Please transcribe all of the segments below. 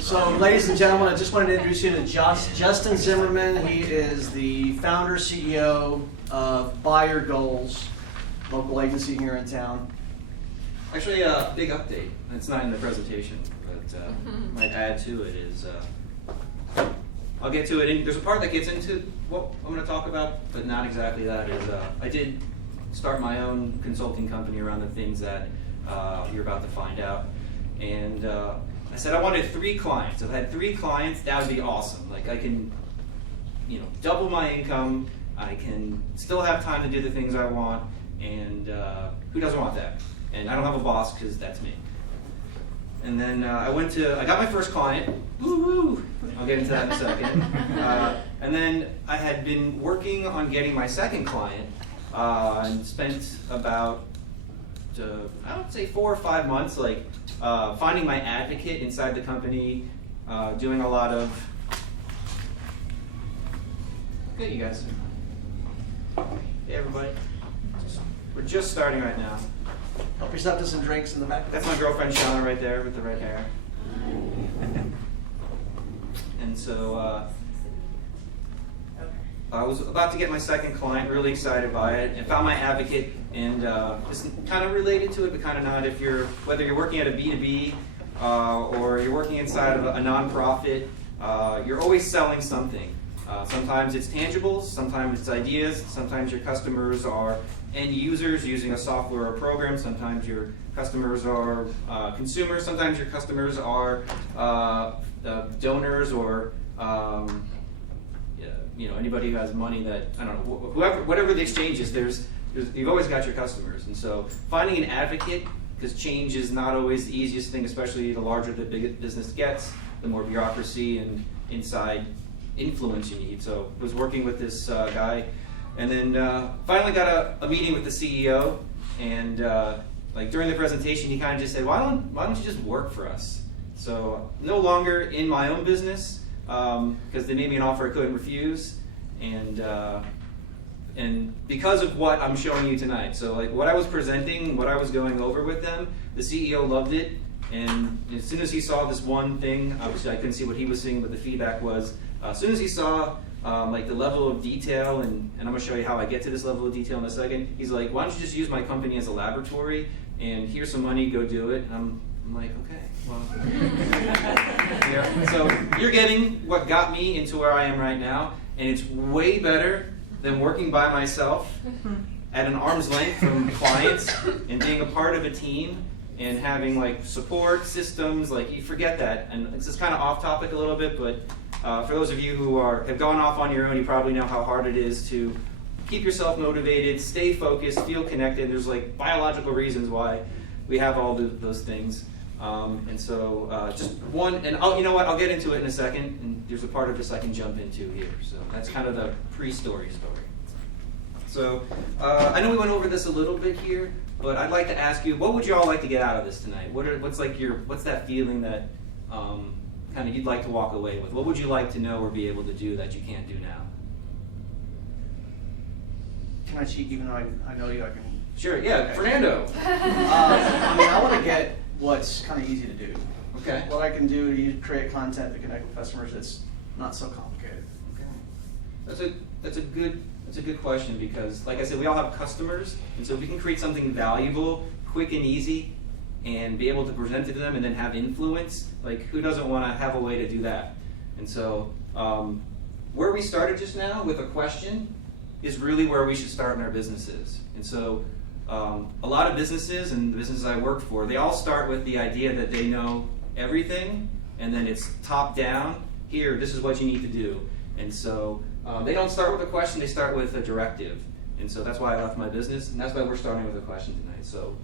So, ladies and gentlemen, I just wanted to introduce you to Justin Zimmerman. He is the founder, CEO of Buy Your Goals, local agency here in town. Actually, a big update. It's not in the presentation, but might add to it is, I'll get to it. There's a part that gets into what I'm going to talk about, but not exactly that. I did start my own consulting company around the things that you're about to find out. And I said I wanted 3 clients. If I had 3 clients, that would be awesome. Like I can, double my income. I can still have time to do the things I want. And who doesn't want that? And I don't have a boss because that's me. And then I got my first client. Woo-hoo! I'll get into that in a second. And then I had been working on getting my second client and spent about, I would say 4 or 5 months, finding my advocate inside the company, doing a lot of, good you guys. Hey everybody. We're just starting right now. Help yourself to some drinks in the back. That's my girlfriend Shauna right there with the red hair. And so I was about to get my second client, really excited by it, and found my advocate, and it's kind of related to it, but kind of not. Whether you're working at a B2B or you're working inside of a nonprofit, you're always selling something. Sometimes it's tangibles, sometimes it's ideas, sometimes your customers are end users using a software or a program, sometimes your customers are consumers, sometimes your customers are donors or anybody who has money that, I don't know, whatever the exchange is, you've always got your customers. And so finding an advocate, because change is not always the easiest thing, especially the larger the big business gets, the more bureaucracy and inside influence you need. So I was working with this guy, and then finally got a meeting with the CEO, and during the presentation he kind of just said, why don't you just work for us? So no longer in my own business, because they made me an offer I couldn't refuse, and because of what I'm showing you tonight. So what I was presenting, what I was going over with them, the CEO loved it, and as soon as he saw this one thing, obviously I couldn't see what he was seeing, but the feedback was, as soon as he saw the level of detail, and I'm going to show you how I get to this level of detail in a second, he's like, why don't you just use my company as a laboratory, and here's some money, go do it. And I'm like, okay, well. So you're getting what got me into where I am right now, and it's way better than working by myself at an arm's length from clients and being a part of a team and having support systems. You forget that. And this is kind of off topic a little bit, but for those of you who have gone off on your own, you probably know how hard it is to keep yourself motivated, stay focused, feel connected. There's biological reasons why we have all those things. And so just one, and I'll get into it in a second, and there's a part of this I can jump into here. So that's kind of the pre-story story. So I know we went over this a little bit here, but I'd like to ask you, what would you all like to get out of this tonight? What's that feeling that kind of you'd like to walk away with? What would you like to know or be able to do that you can't do now? Can I cheat even though I know you? I can. Sure, yeah, okay. Fernando. I want to get what's kind of easy to do. Okay. What I can do to create content to connect with customers that's not so complicated. Okay. That's a good question, because like I said, we all have customers, and so if we can create something valuable, quick and easy, and be able to present it to them and then have influence, who doesn't want to have a way to do that? And so where we started just now with a question is really where we should start in our businesses. And so a lot of businesses, and the businesses I work for, they all start with the idea that they know everything, and then it's top down. Here, this is what you need to do. And so they don't start with a question, they start with a directive. And so that's why I left my business, and that's why we're starting with a question tonight. So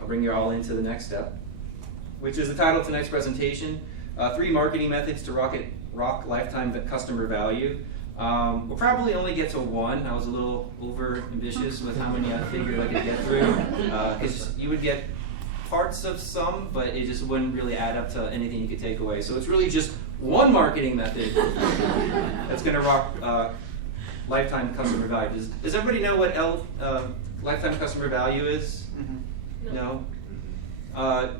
I'll bring you all into the next step, which is the title of tonight's presentation, 3 marketing methods to rock lifetime customer value. We'll probably only get to 1. I was a little over ambitious with how many I figured I could get through, because you would get parts of some, but it just wouldn't really add up to anything you could take away. So it's really just 1 marketing method that's going to rock lifetime customer value. Does everybody know what lifetime customer value is? Mm-hmm. No?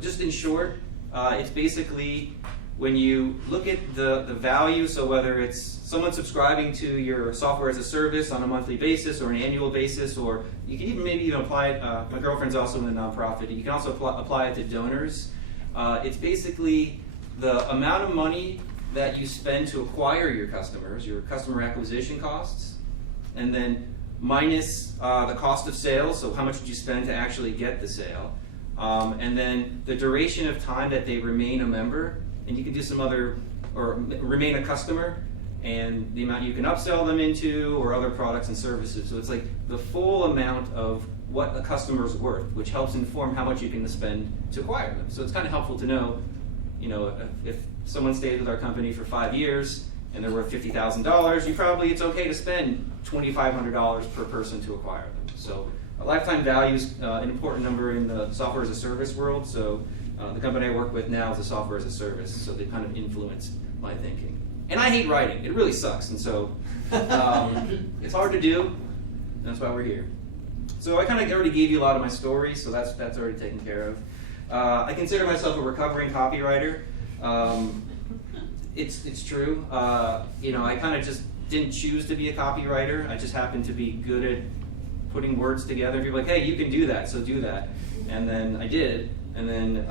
Just in short, It's basically when you look at the value, so whether it's someone subscribing to your software as a service on a monthly basis or an annual basis, or you can maybe even apply it, my girlfriend's also in the nonprofit, you can also apply it to donors. It's basically the amount of money that you spend to acquire your customers, your customer acquisition costs, and then minus the cost of sales, so how much did you spend to actually get the sale, and then the duration of time that they remain a member, and you can do some other, or remain a customer, and the amount you can upsell them into, or other products and services. So it's like the full amount of what a customer's worth, which helps inform how much you can spend to acquire them. So it's kind of helpful to know, if someone stays with our company for 5 years and they're worth $50,000, it's okay to spend $2,500 per person to acquire them. So a lifetime value is an important number in the software as a service world. So the company I work with now is a software as a service, so they kind of influence my thinking. And I hate writing; it really sucks, and so it's hard to do. And that's why we're here. So I kind of already gave you a lot of my story, so that's already taken care of. I consider myself a recovering copywriter. It's true. I kind of just didn't choose to be a copywriter. I just happened to be good at putting words together. People are like, hey, you can do that, so do that. And then I did. And then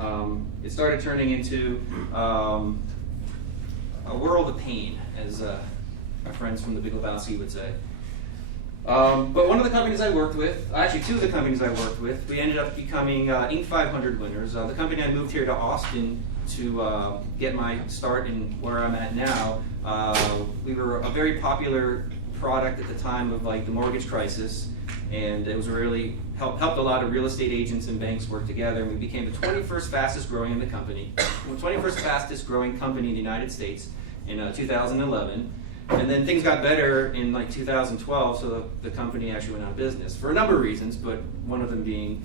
it started turning into a world of pain, as my friends from the Big Lebowski would say. But one of the companies I worked with, actually two of the companies I worked with, we ended up becoming Inc. 500 winners. The company I moved here to Austin to get my start in where I'm at now, we were a very popular product at the time of like the mortgage crisis, and it was really helped a lot of real estate agents and banks work together, and we became the 21st fastest growing in the company, the 21st fastest growing company in the United States in 2011. And then things got better in like 2012, so the company actually went out of business for a number of reasons, but one of them being,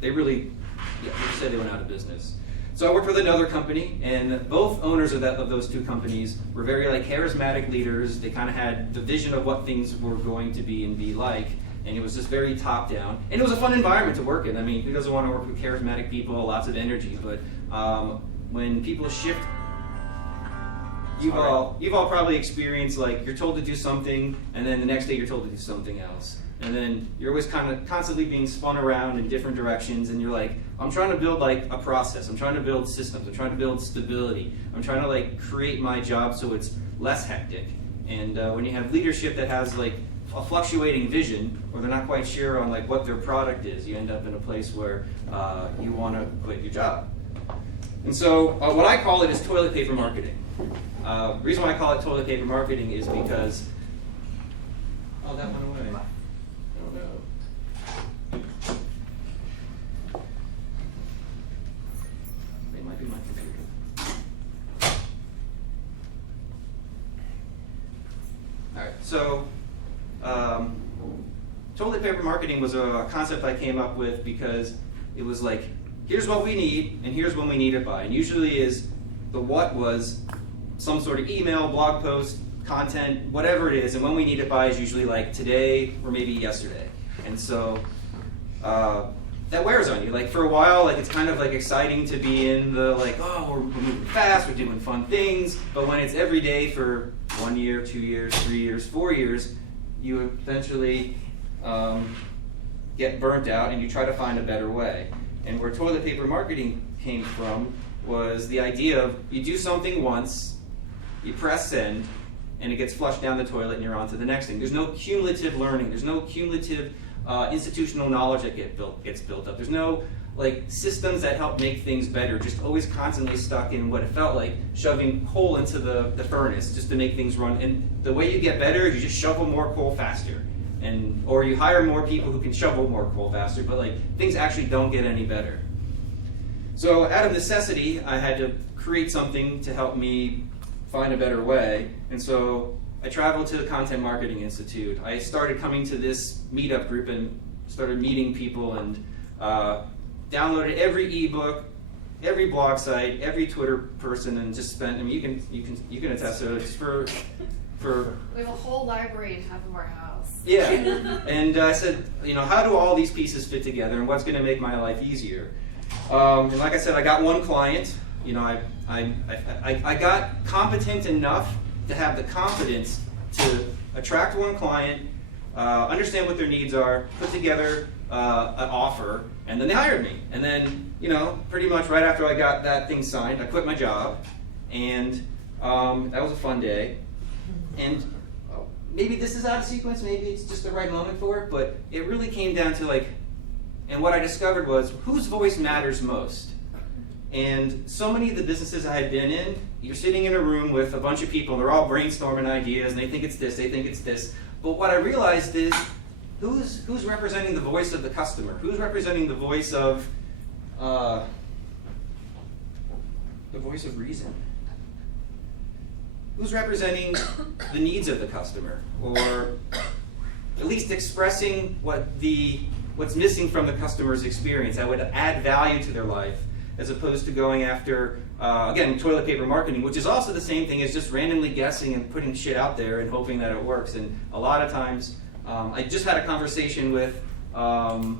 they said they went out of business. So I worked with another company, and both owners of those two companies were very like charismatic leaders. They kind of had the vision of what things were going to be and be like, and it was just very top down. And it was a fun environment to work in. I mean, who doesn't want to work with charismatic people, lots of energy? But when people shift, you've all probably experienced like you're told to do something, and then the next day you're told to do something else. And then you're always kind of constantly being spun around in different directions, and you're like, I'm trying to build like a process, I'm trying to build systems, I'm trying to build stability, I'm trying to like create my job so it's less hectic. And when you have leadership that has like a fluctuating vision, or they're not quite sure on like what their product is, you end up in a place where you want to quit your job. And so what I call it is toilet paper marketing. The reason why I call it toilet paper marketing is because, oh, that went away. It might be my computer. All right, so toilet paper marketing was a concept I came up with because it was like, here's what we need, and here's when we need it by. And usually is the what was some sort of email, blog post, content, whatever it is, and when we need it by is usually like today or maybe yesterday. And so that wears on you. Like for a while, like it's kind of like exciting to be in the like, oh, we're moving fast, we're doing fun things, but when it's every day for 1 year, 2 years, 3 years, 4 years, you eventually get burnt out and you try to find a better way. And where toilet paper marketing came from was the idea of you do something once, you press send, and it gets flushed down the toilet and you're on to the next thing. There's no cumulative learning. There's no cumulative institutional knowledge that gets built up. There's no like systems that help make things better, just always constantly stuck in what it felt like shoving coal into the furnace just to make things run. And the way you get better is you just shovel more coal faster. Or you hire more people who can shovel more coal faster, but like things actually don't get any better. So out of necessity, I had to create something to help me find a better way. And so I traveled to the Content Marketing Institute. I started coming to this Meetup group and started meeting people and downloaded every ebook, every blog site, every Twitter person, and just spent. I mean, you can attest to it. Just for we have a whole library in half of our house. Yeah, and I said, how do all these pieces fit together, and what's going to make my life easier? And like I said, I got one client. You know, I got competent enough to have the confidence to attract one client, understand what their needs are, put together an offer, and then they hired me. And then, you know, pretty much right after I got that thing signed, I quit my job, and that was a fun day. And maybe this is out of sequence, maybe it's just the right moment for it, but it really came down to like, and what I discovered was whose voice matters most. And so many of the businesses I had been in, you're sitting in a room with a bunch of people, they're all brainstorming ideas, and they think it's this, they think it's this. But what I realized is, who's representing the voice of the customer? Who's representing the voice of reason? Who's representing the needs of the customer, or at least expressing what's missing from the customer's experience that would add value to their life, as opposed to going after, again, toilet paper marketing, which is also the same thing as just randomly guessing and putting shit out there and hoping that it works. And a lot of times, I just had a conversation with the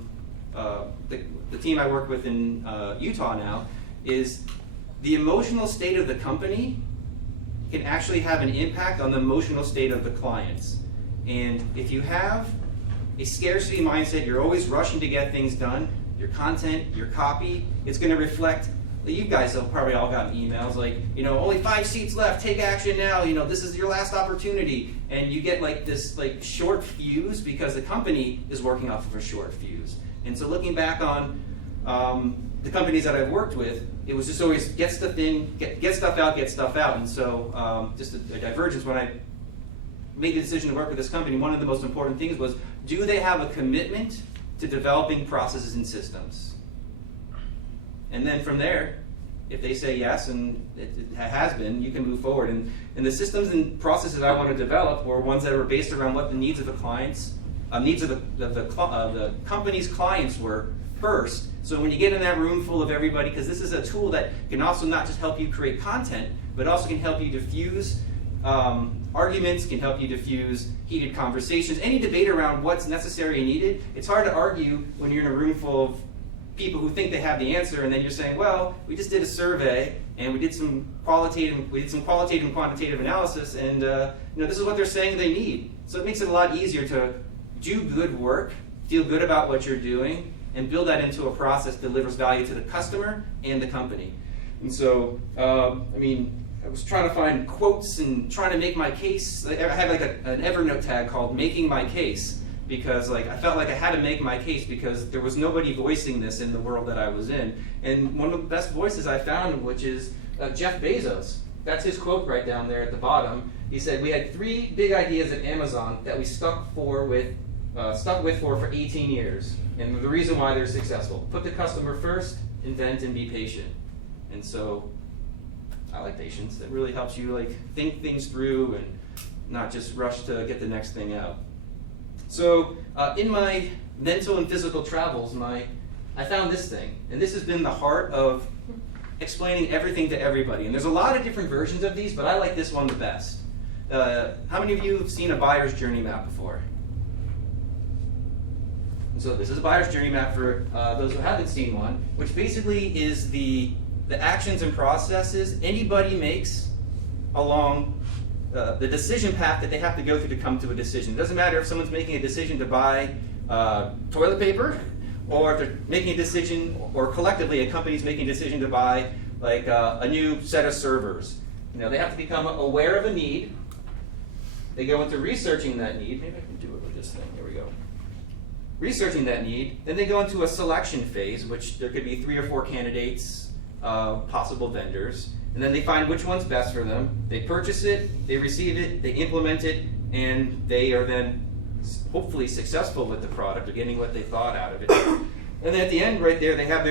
team I work with in Utah now, is the emotional state of the company can actually have an impact on the emotional state of the clients. And if you have a scarcity mindset, you're always rushing to get things done, your content, your copy, it's going to reflect. You guys have probably all gotten emails like, you know, only 5 seats left, take action now, you know, this is your last opportunity. And you get like this like short fuse because the company is working off of a short fuse. And so looking back on the companies that I've worked with, it was just always get stuff in, get stuff out, get stuff out. And so just a divergence, when I made the decision to work with this company, one of the most important things was, do they have a commitment to developing processes and systems? And then from there, if they say yes, and it has been, you can move forward. And the systems and processes I want to develop were ones that were based around what the needs of the clients, needs of the company's clients were first. So when you get in that room full of everybody, because this is a tool that can also not just help you create content, but also can help you diffuse arguments, can help you diffuse heated conversations, any debate around what's necessary and needed. It's hard to argue when you're in a room full of people who think they have the answer, and then you're saying, well, we just did a survey and we did some qualitative and quantitative analysis, and this is what they're saying they need. So it makes it a lot easier to do good work, feel good about what you're doing, and build that into a process that delivers value to the customer and the company. And so, I was trying to find quotes and trying to make my case. I had like an Evernote tag called "Making My Case," because like I felt like I had to make my case because there was nobody voicing this in the world that I was in. And one of the best voices I found, which is Jeff Bezos. That's his quote right down there at the bottom. He said, "We had 3 big ideas at Amazon that we stuck with for 18 years. And the reason why they're successful: put the customer first, invent, and be patient." And so I like patience. It really helps you like think things through and not just rush to get the next thing out. So in my mental and physical travels, I found this thing, and this has been the heart of explaining everything to everybody. And there's a lot of different versions of these, but I like this one the best. How many of you have seen a buyer's journey map before? And so this is a buyer's journey map for those who haven't seen one, which basically is the actions and processes anybody makes along the decision path that they have to go through to come to a decision. It doesn't matter if someone's making a decision to buy toilet paper, or if they're making a decision, or collectively a company's making a decision to buy like a new set of servers. They have to become aware of a need. They go into researching that need. Maybe I can do it with this thing. Here we go. Researching that need. Then they go into a selection phase, which there could be 3 or 4 candidates, possible vendors, and then they find which one's best for them. They purchase it, they receive it, they implement it, and they are then hopefully successful with the product or getting what they thought out of it. And then at the end right there, they have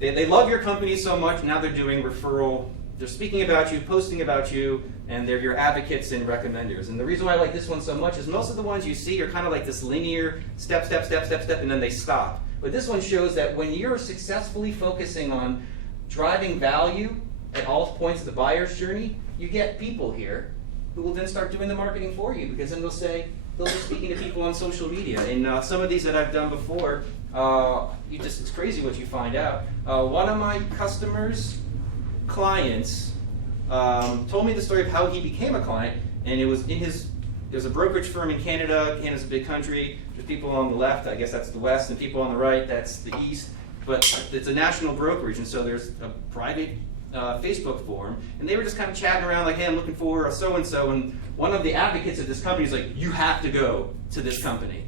they love your company so much, now they're doing referral, they're speaking about you, posting about you, and they're your advocates and recommenders. And the reason why I like this one so much is most of the ones you see are kind of like this linear step, and then they stop. But this one shows that when you're successfully focusing on driving value at all points of the buyer's journey, you get people here who will then start doing the marketing for you, because then they'll be speaking to people on social media. And some of these that I've done before, it's crazy what you find out. One of my clients, told me the story of how he became a client, and it was there's a brokerage firm in Canada. Canada's a big country. There's people on the left, I guess that's the west, and people on the right, that's the east. But it's a national brokerage, and so there's a private Facebook forum, and they were just kind of chatting around like, hey, I'm looking for a so-and-so, and one of the advocates of this company is like, you have to go to this company.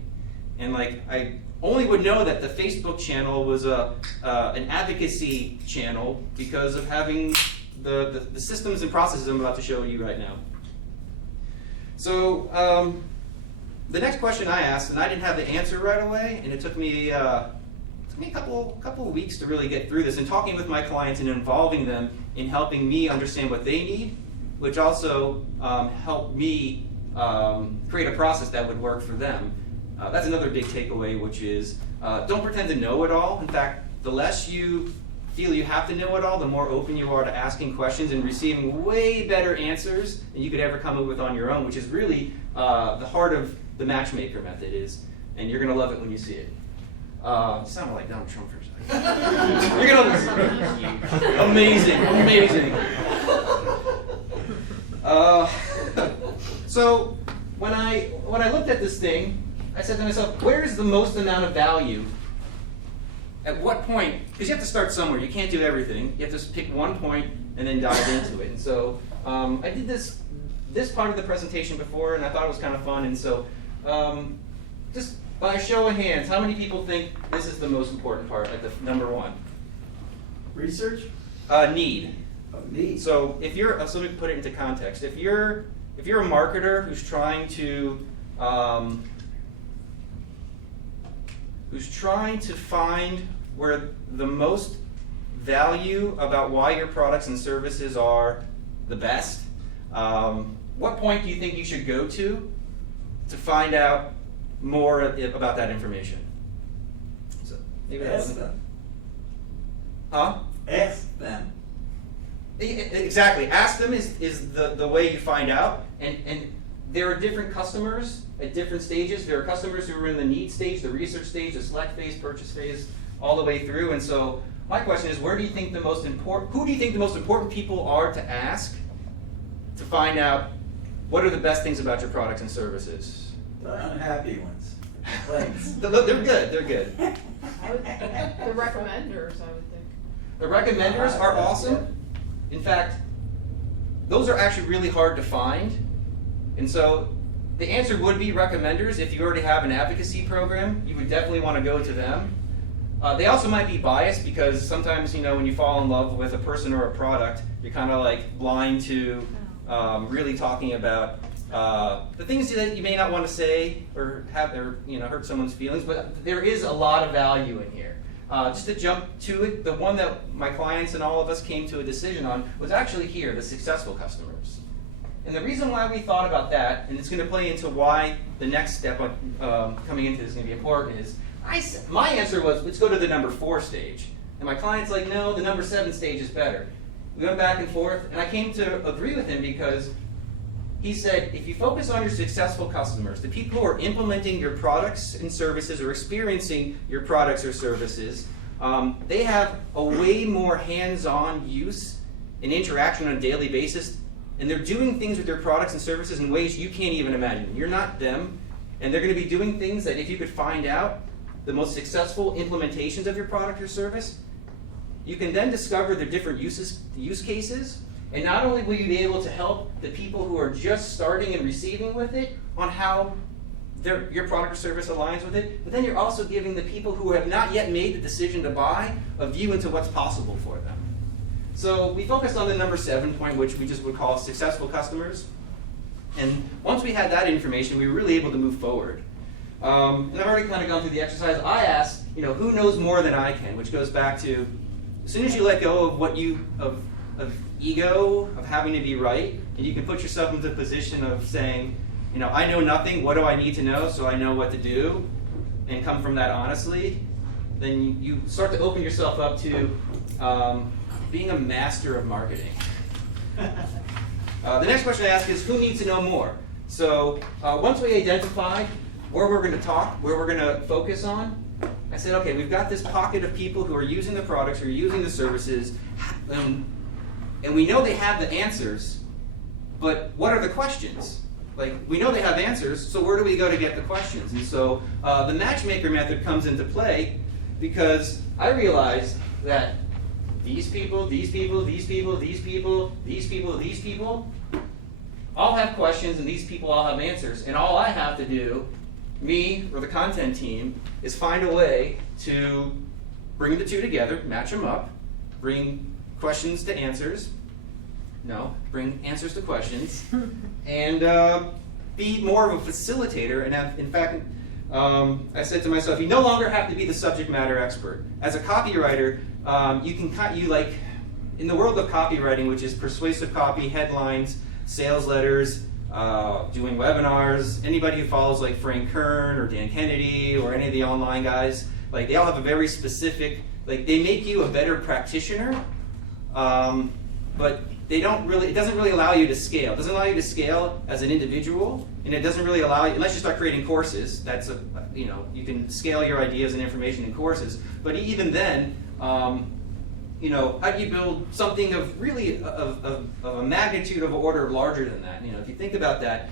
And like, I only would know that the Facebook channel was an advocacy channel because of having the systems and processes I'm about to show you right now. So the next question I asked, and I didn't have the answer right away, and it took me a couple of weeks to really get through this, and talking with my clients and involving them in helping me understand what they need, which also helped me create a process that would work for them. That's another big takeaway, which is don't pretend to know it all. In fact, the less you feel you have to know it all, the more open you are to asking questions and receiving way better answers than you could ever come up with on your own, which is really the heart of the MatchMaker Method is, and you're going to love it when you see it. Sounded like Donald Trump for a second. You're going to love it. Amazing, amazing. So when I looked at this thing, I said to myself, where's the most amount of value? At what point? Because you have to start somewhere. You can't do everything. You have to pick one point and then dive into it. And so I did this part of the presentation before, and I thought it was kind of fun. And so just by show of hands, how many people think this is the most important part, like the number one? Research? Need. Oh, need. So if you're, so let me put it into context. If you're a marketer who's trying to find where the most value about why your products and services are the best, what point do you think you should go to find out more about that information? So maybe that Ask wasn't them. Huh? Ask them. Exactly. Ask them is the way you find out. And there are different customers at different stages. There are customers who are in the need stage, the research stage, the select phase, purchase phase, all the way through. And so my question is, who do you think the most important people are to ask to find out what are the best things about your products and services? The unhappy ones. Complaints. They're good. They're good. The recommenders, I would think. The recommenders are awesome. In fact, those are actually really hard to find. And so the answer would be recommenders. If you already have an advocacy program, you would definitely want to go to them. They also might be biased because sometimes, when you fall in love with a person or a product, you're kind of like blind to really talking about the things that you may not want to say or hurt someone's feelings. But there is a lot of value in here. Just to jump to it, the one that my clients and all of us came to a decision on was actually here, the successful customers. And the reason why we thought about that, and it's going to play into why the next step coming into this is going to be important, is my answer was, let's go to the number 4 stage. And my client's like, no, the number 7 stage is better. We went back and forth, and I came to agree with him because he said, if you focus on your successful customers, the people who are implementing your products and services or experiencing your products or services, they have a way more hands-on use and interaction on a daily basis, and they're doing things with their products and services in ways you can't even imagine. You're not them, and they're going to be doing things that if you could find out the most successful implementations of your product or service, you can then discover the different use cases. And not only will you be able to help the people who are just starting and receiving with it on how your product or service aligns with it, but then you're also giving the people who have not yet made the decision to buy a view into what's possible for them. So we focused on the number 7 point, which we just would call successful customers. And once we had that information, we were really able to move forward. And I've already kind of gone through the exercise. I asked, who knows more than I can, which goes back to, as soon as you let go of ego, of having to be right, and you can put yourself into the position of saying, I know nothing, what do I need to know so I know what to do, and come from that honestly, then you start to open yourself up to being a master of marketing. The next question I ask is, who needs to know more? So once we identified where we're going to talk, where we're going to focus on, I said, okay, we've got this pocket of people who are using the products, who are using the services, and we know they have the answers, but what are the questions? Like, we know they have answers, so where do we go to get the questions? And so the MatchMaker method comes into play because I realized that these people, these people, these people, these people, these people, these people, all have questions, and these people all have answers. And all I have to do, me or the content team, is find a way to bring the two together, match them up, bring questions to answers. No, bring answers to questions, and be more of a facilitator. And in fact, I said to myself, you no longer have to be the subject matter expert. As a copywriter, in the world of copywriting, which is persuasive copy, headlines, sales letters, doing webinars, anybody who follows like Frank Kern or Dan Kennedy or any of the online guys, like they all have a very specific, like they make you a better practitioner, but it doesn't really allow you to scale. It doesn't allow you to scale as an individual, and it doesn't really allow you, unless you start creating courses, you can scale your ideas and information in courses, but even then, how do you build something of really of a magnitude of order larger than that? If you think about that,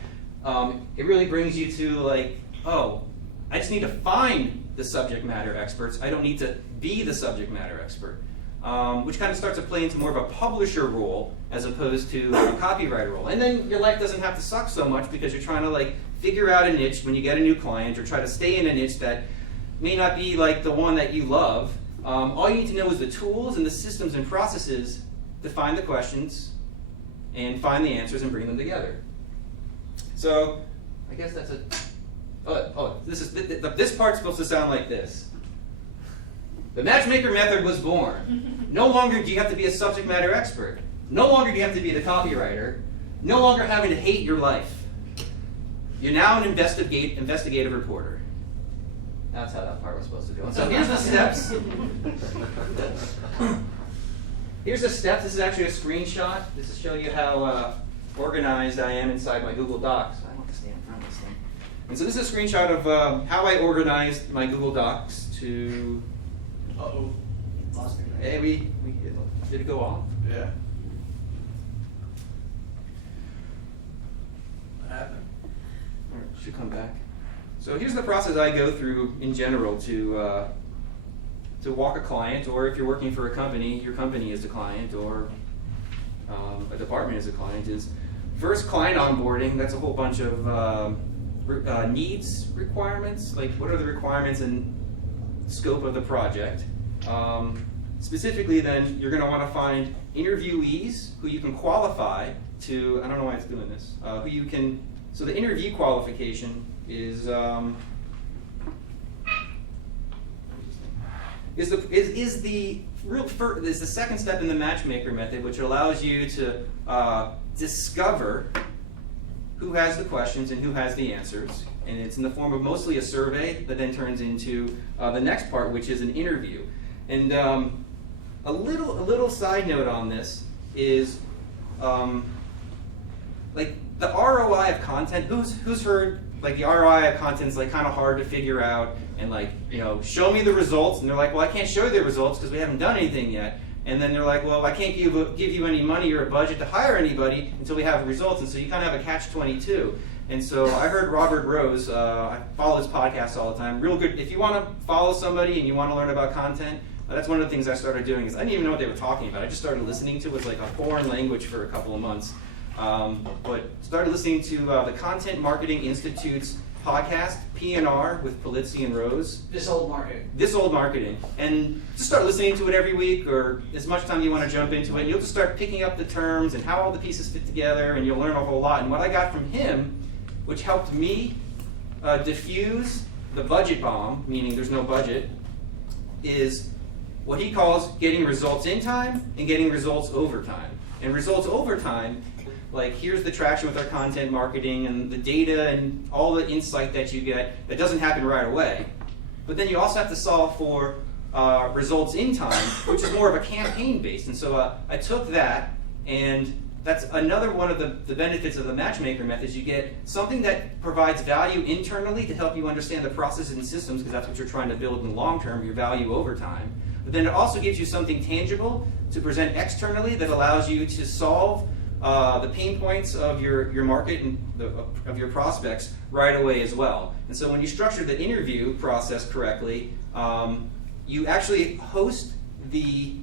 it really brings you to like, oh, I just need to find the subject matter experts. I don't need to be the subject matter expert, which kind of starts to play into more of a publisher role as opposed to a copywriter role. And then your life doesn't have to suck so much because you're trying to like figure out a niche when you get a new client, or try to stay in a niche that may not be like the one that you love. All you need to know is the tools and the systems and processes to find the questions and find the answers and bring them together. So I guess that's this part's supposed to sound like this. The MatchMaker method was born. No longer do you have to be a subject matter expert. No longer do you have to be the copywriter. No longer having to hate your life. You're now an investigative reporter. That's how that part was supposed to go. So here's the steps. Here's the steps. This is actually a screenshot. This is showing you how organized I am inside my Google Docs. I want to stand in front of this thing. And so this is a screenshot of how I organized my Google Docs to... Uh-oh. Lost me. Hey, did it go off? Yeah. What happened? Or it should come back. So here's the process I go through in general to walk a client, or if you're working for a company, your company is a client, or a department is a client, is first client onboarding. That's a whole bunch of needs requirements, like what are the requirements and scope of the project. Specifically then, you're going to want to find interviewees who you can qualify to, I don't know why it's doing this, so the interview qualification is the second step in the MatchMaker method, which allows you to discover who has the questions and who has the answers, and it's in the form of mostly a survey that then turns into the next part, which is an interview. And a little side note on this is like the ROI of content. Who's heard like the ROI of content's like kind of hard to figure out, and like, show me the results, and they're like, well, I can't show you the results because we haven't done anything yet. And then they're like, well, I can't give you any money or a budget to hire anybody until we have results. And so you kind of have a catch-22. And so I heard Robert Rose, I follow his podcast all the time, real good. If you want to follow somebody and you want to learn about content, that's one of the things I started doing, is I didn't even know what they were talking about. I just started listening to it. It was like a foreign language for a couple of months. But started listening to the Content Marketing Institute's podcast, P&R, with Polizzi and Rose. This old marketing. And just start listening to it every week, or as much time you want to jump into it. And you'll just start picking up the terms and how all the pieces fit together, and you'll learn a whole lot. And what I got from him, which helped me diffuse the budget bomb, meaning there's no budget, is what he calls getting results in time and getting results over time. And results over time, like here's the traction with our content marketing and the data and all the insight that you get, that doesn't happen right away. But then you also have to solve for results in time, which is more of a campaign based. And so I took that, and that's another one of the benefits of the matchmaker method. You get something that provides value internally to help you understand the processes and systems, because that's what you're trying to build in the long term, your value over time. But then it also gives you something tangible to present externally that allows you to solve the pain points of your market and of your prospects right away as well. And so when you structure the interview process correctly, you actually host the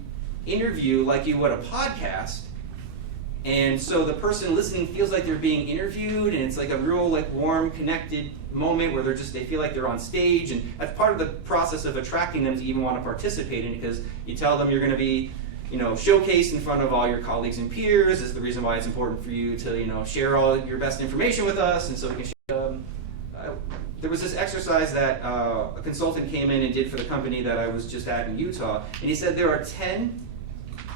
interview like you would a podcast. And so the person listening feels like they're being interviewed, and it's like a real warm, connected moment where they feel like they're on stage, and that's part of the process of attracting them to even want to participate in it, because you tell them you're going to be showcased in front of all your colleagues and peers. This is the reason why it's important for you to share all your best information with us, and so we can share. There was this exercise that a consultant came in and did for the company that I was just at in Utah, and he said there are 10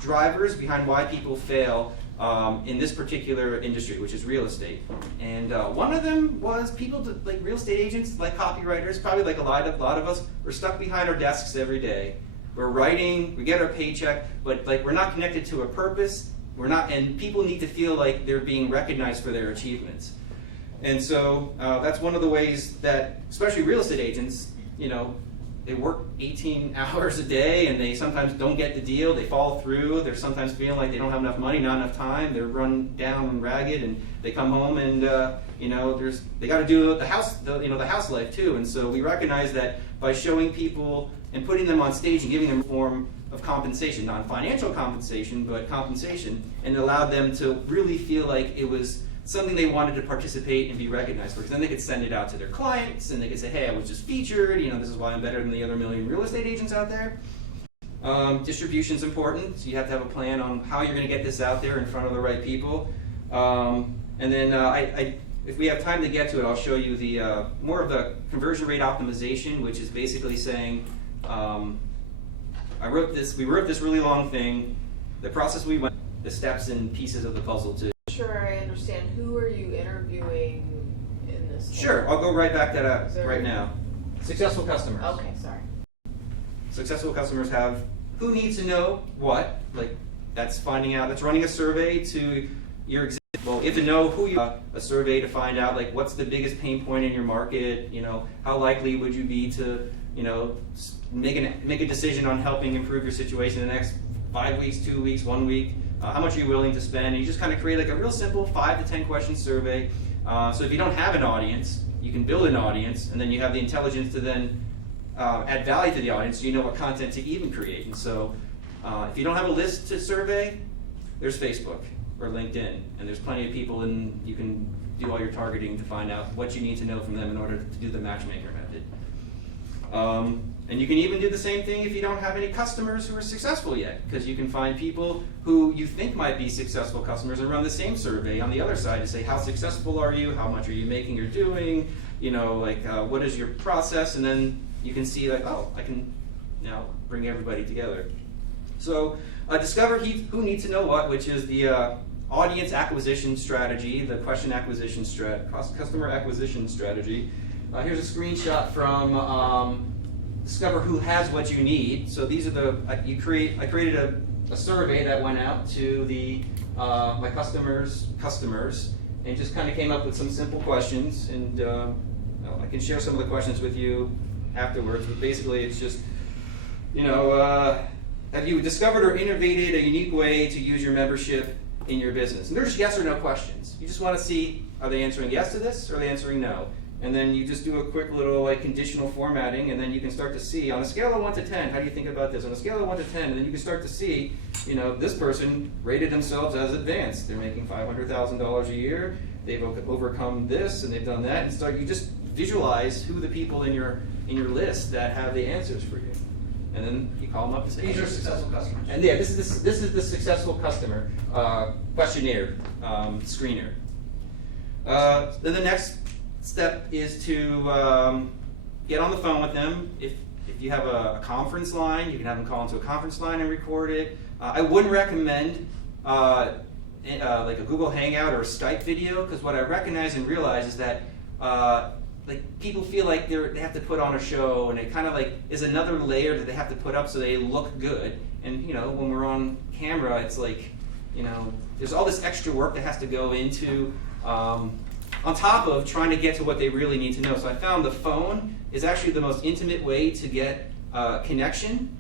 drivers behind why people fail in this particular industry, which is real estate. And one of them was people, like real estate agents, like copywriters, probably like a lot of us, we're stuck behind our desks every day. We're writing, we get our paycheck, but we're not connected to a purpose. And people need to feel like they're being recognized for their achievements. And so that's one of the ways that, especially real estate agents, they work 18 hours a day, and they sometimes don't get the deal. They fall through. They're sometimes feeling like they don't have enough money, not enough time. They're run down and ragged, and they come home and they got to do the house life too. And so we recognize that by showing people and putting them on stage and giving them a form of compensation, not financial compensation, but compensation, and allowed them to really feel like it was something they wanted to participate and be recognized for, because then they could send it out to their clients, and they could say, hey, I was just featured, this is why I'm better than the other million real estate agents out there. Distribution's important, so you have to have a plan on how you're going to get this out there in front of the right people. And then if we have time to get to it, I'll show you the more of the conversion rate optimization, which is basically saying, we wrote this really long thing, the process we went, the steps and pieces of the puzzle to Sure, I understand. Who are you interviewing in this? Sure, I'll go right back to that right now. Successful customers. Okay, sorry. Successful customers have who needs to know what, that's running a survey to your existing, well, you have to know who you a survey to find out what's the biggest pain point in your market, how likely would you be to, make a decision on helping improve your situation in the next 5 weeks, 2 weeks, 1 week. How much are you willing to spend? And you just kind of create a real simple 5 to 10 question survey. So if you don't have an audience, you can build an audience, and then you have the intelligence to then add value to the audience, so you know what content to even create. And so if you don't have a list to survey, there's Facebook or LinkedIn, and there's plenty of people, and you can do all your targeting to find out what you need to know from them in order to do the matchmaker method. And you can even do the same thing if you don't have any customers who are successful yet, because you can find people who you think might be successful customers and run the same survey on the other side to say, how successful are you? How much are you making or doing? What is your process? And then you can see I can now bring everybody together. So discover who needs to know what, which is the audience acquisition strategy, the question acquisition customer acquisition strategy. Here's a screenshot from discover who has what you need. So these are I created a survey that went out to my customers, and just kind of came up with some simple questions. And I can share some of the questions with you afterwards. But basically, it's just have you discovered or innovated a unique way to use your membership in your business? And they're just yes or no questions. You just want to see, are they answering yes to this, or are they answering no? And then you just do a quick little conditional formatting, and then you can start to see, on a scale of 1 to 10, how do you think about this? On a scale of 1 to 10, and then you can start to see, this person rated themselves as advanced. They're making $500,000 a year, they've overcome this, and they've done that, and you just visualize who the people in your list that have the answers for you. And then you call them up and say, These are successful customers. And yeah, this is the successful customer questionnaire, screener. Then the next step is to get on the phone with them. If you have a conference line, you can have them call into a conference line and record it. I wouldn't recommend a Google Hangout or a Skype video, because what I recognize and realize is that people feel like they have to put on a show, and it kind of is another layer that they have to put up so they look good. And when we're on camera, it's there's all this extra work that has to go into on top of trying to get to what they really need to know. So I found the phone is actually the most intimate way to get connection,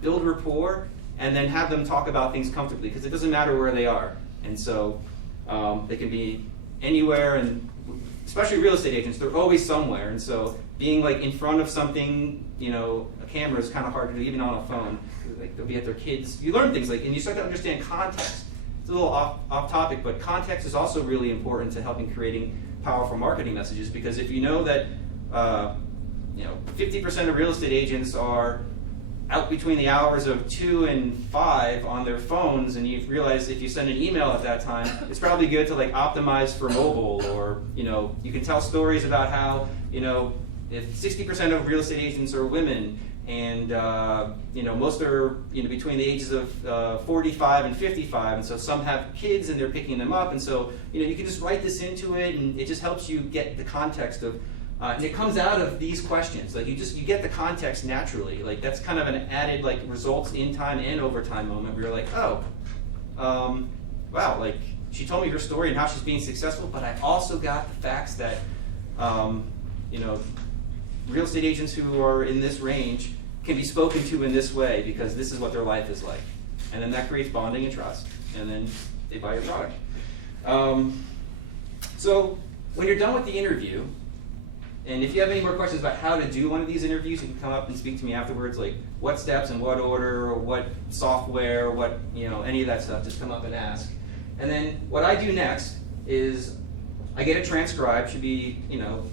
build rapport, and then have them talk about things comfortably, because it doesn't matter where they are. And so they can be anywhere, and especially real estate agents, they're always somewhere. And so being like in front of something, a camera is kind of hard to do, even on a phone. Like they'll be at their kids. You learn things and you start to understand context. It's a little off topic, but context is also really important to helping creating powerful marketing messages, because if you know that 50% of real estate agents are out between the hours of 2 and 5 on their phones, and you realize if you send an email at that time, it's probably good to like optimize for mobile, or you can tell stories about how if 60% of real estate agents are women, and most are between the ages of 45 and 55, and so some have kids and they're picking them up, and so you can just write this into it, and it just helps you get the context of. And it comes out of these questions. Like you get the context naturally. Like that's kind of an added like results in time and overtime moment where you're like, oh, wow, like she told me her story and how she's being successful, but I also got the facts that real estate agents who are in this range can be spoken to in this way because this is what their life is like. And then that creates bonding and trust, and then they buy your product. So when you're done with the interview, and if you have any more questions about how to do one of these interviews, you can come up and speak to me afterwards, like what steps and what order, or what software, what, any of that stuff, just come up and ask. And then what I do next is I get it transcribed, should be, no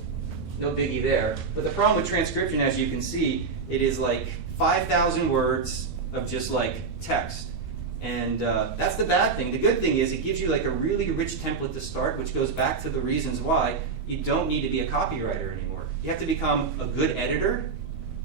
biggie there. But the problem with transcription, as you can see, it is like 5,000 words of just like text. And that's the bad thing. The good thing is it gives you like a really rich template to start, which goes back to the reasons why you don't need to be a copywriter anymore. You have to become a good editor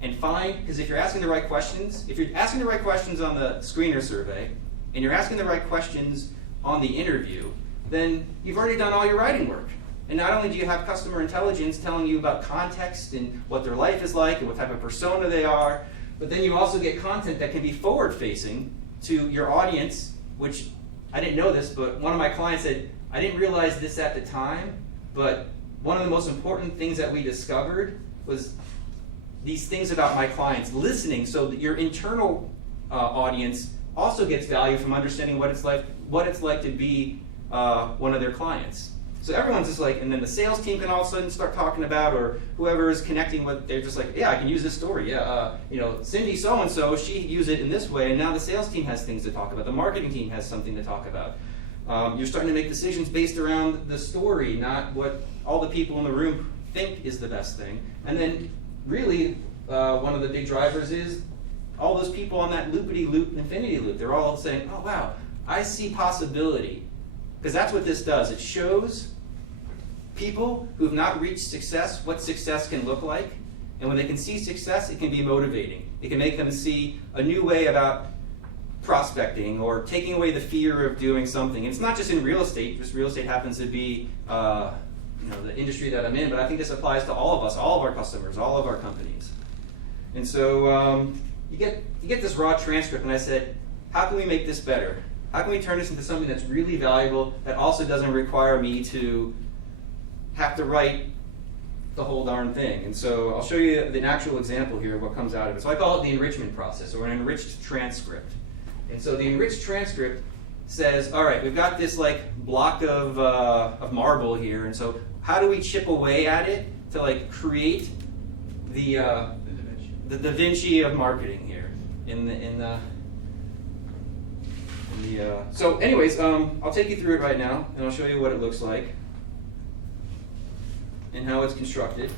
and because if you're asking the right questions, if you're asking the right questions on the screener survey, and you're asking the right questions on the interview, then you've already done all your writing work. And not only do you have customer intelligence telling you about context and what their life is like and what type of persona they are, but then you also get content that can be forward-facing to your audience, which I didn't know this, but one of my clients said, I didn't realize this at the time, but one of the most important things that we discovered was these things about my clients, listening, so that your internal audience also gets value from understanding what it's like to be one of their clients. So everyone's just like, and then the sales team can all of a sudden start talking about, or whoever is connecting with, they're just like, yeah, I can use this story. Yeah, Cindy so-and-so, she used it in this way, and now the sales team has things to talk about. The marketing team has something to talk about. You're starting to make decisions based around the story, not what all the people in the room think is the best thing. And then really, one of the big drivers is all those people on that loopity-loop infinity loop. They're all saying, oh, wow, I see possibility. Because that's what this does. It shows people who have not reached success what success can look like. And when they can see success, it can be motivating. It can make them see a new way about prospecting or taking away the fear of doing something. And it's not just in real estate. Just real estate happens to be the industry that I'm in, but I think this applies to all of us, all of our customers, all of our companies. And so you get this raw transcript, and I said, how can we make this better? How can we turn this into something that's really valuable that also doesn't require me to have to write the whole darn thing? And so I'll show you an actual example here of what comes out of it. So I call it the enrichment process, or an enriched transcript. And so the enriched transcript says, all right, we've got this like block of marble here, and so how do we chip away at it to like create the Da Vinci of marketing here so anyways, I'll take you through it right now, and I'll show you what it looks like and how it's constructed.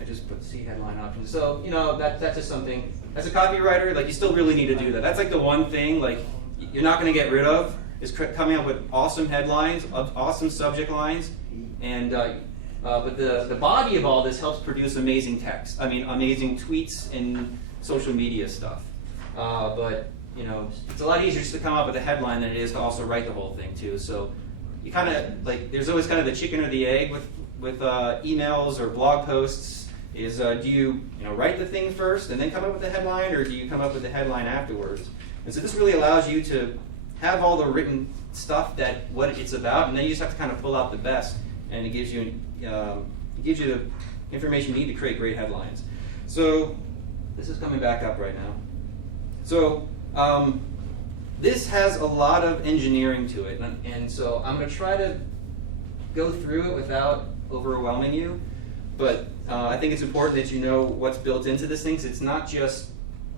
I just put C headline options. So, that's just something, as a copywriter, like you still really need to do that. That's like the one thing like you're not going to get rid of, is coming up with awesome headlines, awesome subject lines, and but the body of all this helps produce amazing text. Amazing tweets and social media stuff. But it's a lot easier just to come up with a headline than it is to also write the whole thing too. So you kind of like, there's always kind of the chicken or the egg with emails or blog posts. Is do you write the thing first and then come up with the headline, or do you come up with the headline afterwards? And so this really allows you to have all the written stuff that what it's about, and then you just have to kind of pull out the best, and it gives you the information you need to create great headlines. So this is coming back up right now. So this has a lot of engineering to it, and so I'm going to try to go through it without overwhelming you, but I think it's important that you know what's built into this thing, 'cause it's not just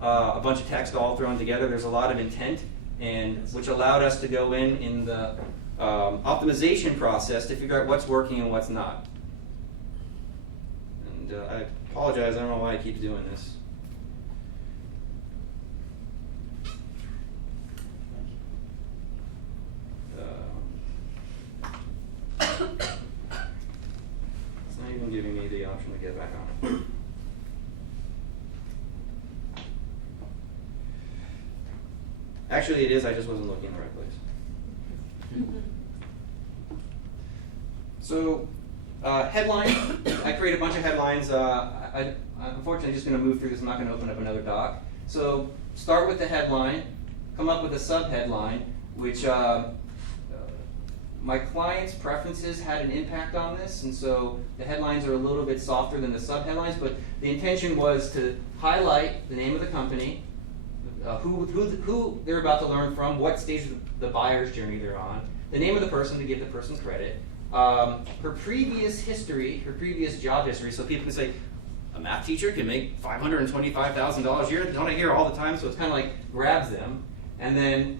a bunch of text all thrown together. There's a lot of intent, and which allowed us to go in the optimization process to figure out what's working and what's not. And I apologize, I don't know why I keep doing this. It's not even giving me the option to get back on. Actually, it is, I just wasn't looking in the right place. So, headline, I create a bunch of headlines. I'm unfortunately just going to move through this. I'm not going to open up another doc. So, start with the headline, come up with a sub-headline, which my clients' preferences had an impact on this, and so the headlines are a little bit softer than the sub-headlines, but the intention was to highlight the name of the company, who they're about to learn from, what stage of the buyer's journey they're on, the name of the person to give the person credit, her previous history, her previous job history, so people can say, a math teacher can make $525,000 a year. Don't I hear all the time? So it's kind of like grabs them, and then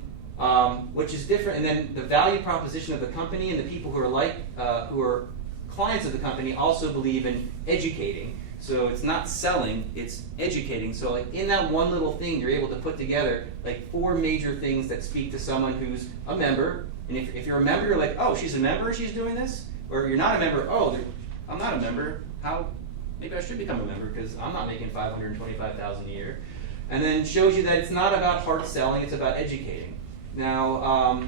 which is different, and then the value proposition of the company and the people who are clients of the company also believe in educating. So it's not selling, it's educating. So like in that one little thing, you're able to put together like 4 major things that speak to someone who's a member. And if you're a member, you're like, oh, she's a member, she's doing this? Or you're not a member, oh, I'm not a member. Maybe I should become a member because I'm not making $525,000 a year. And then shows you that it's not about hard selling, it's about educating. Now,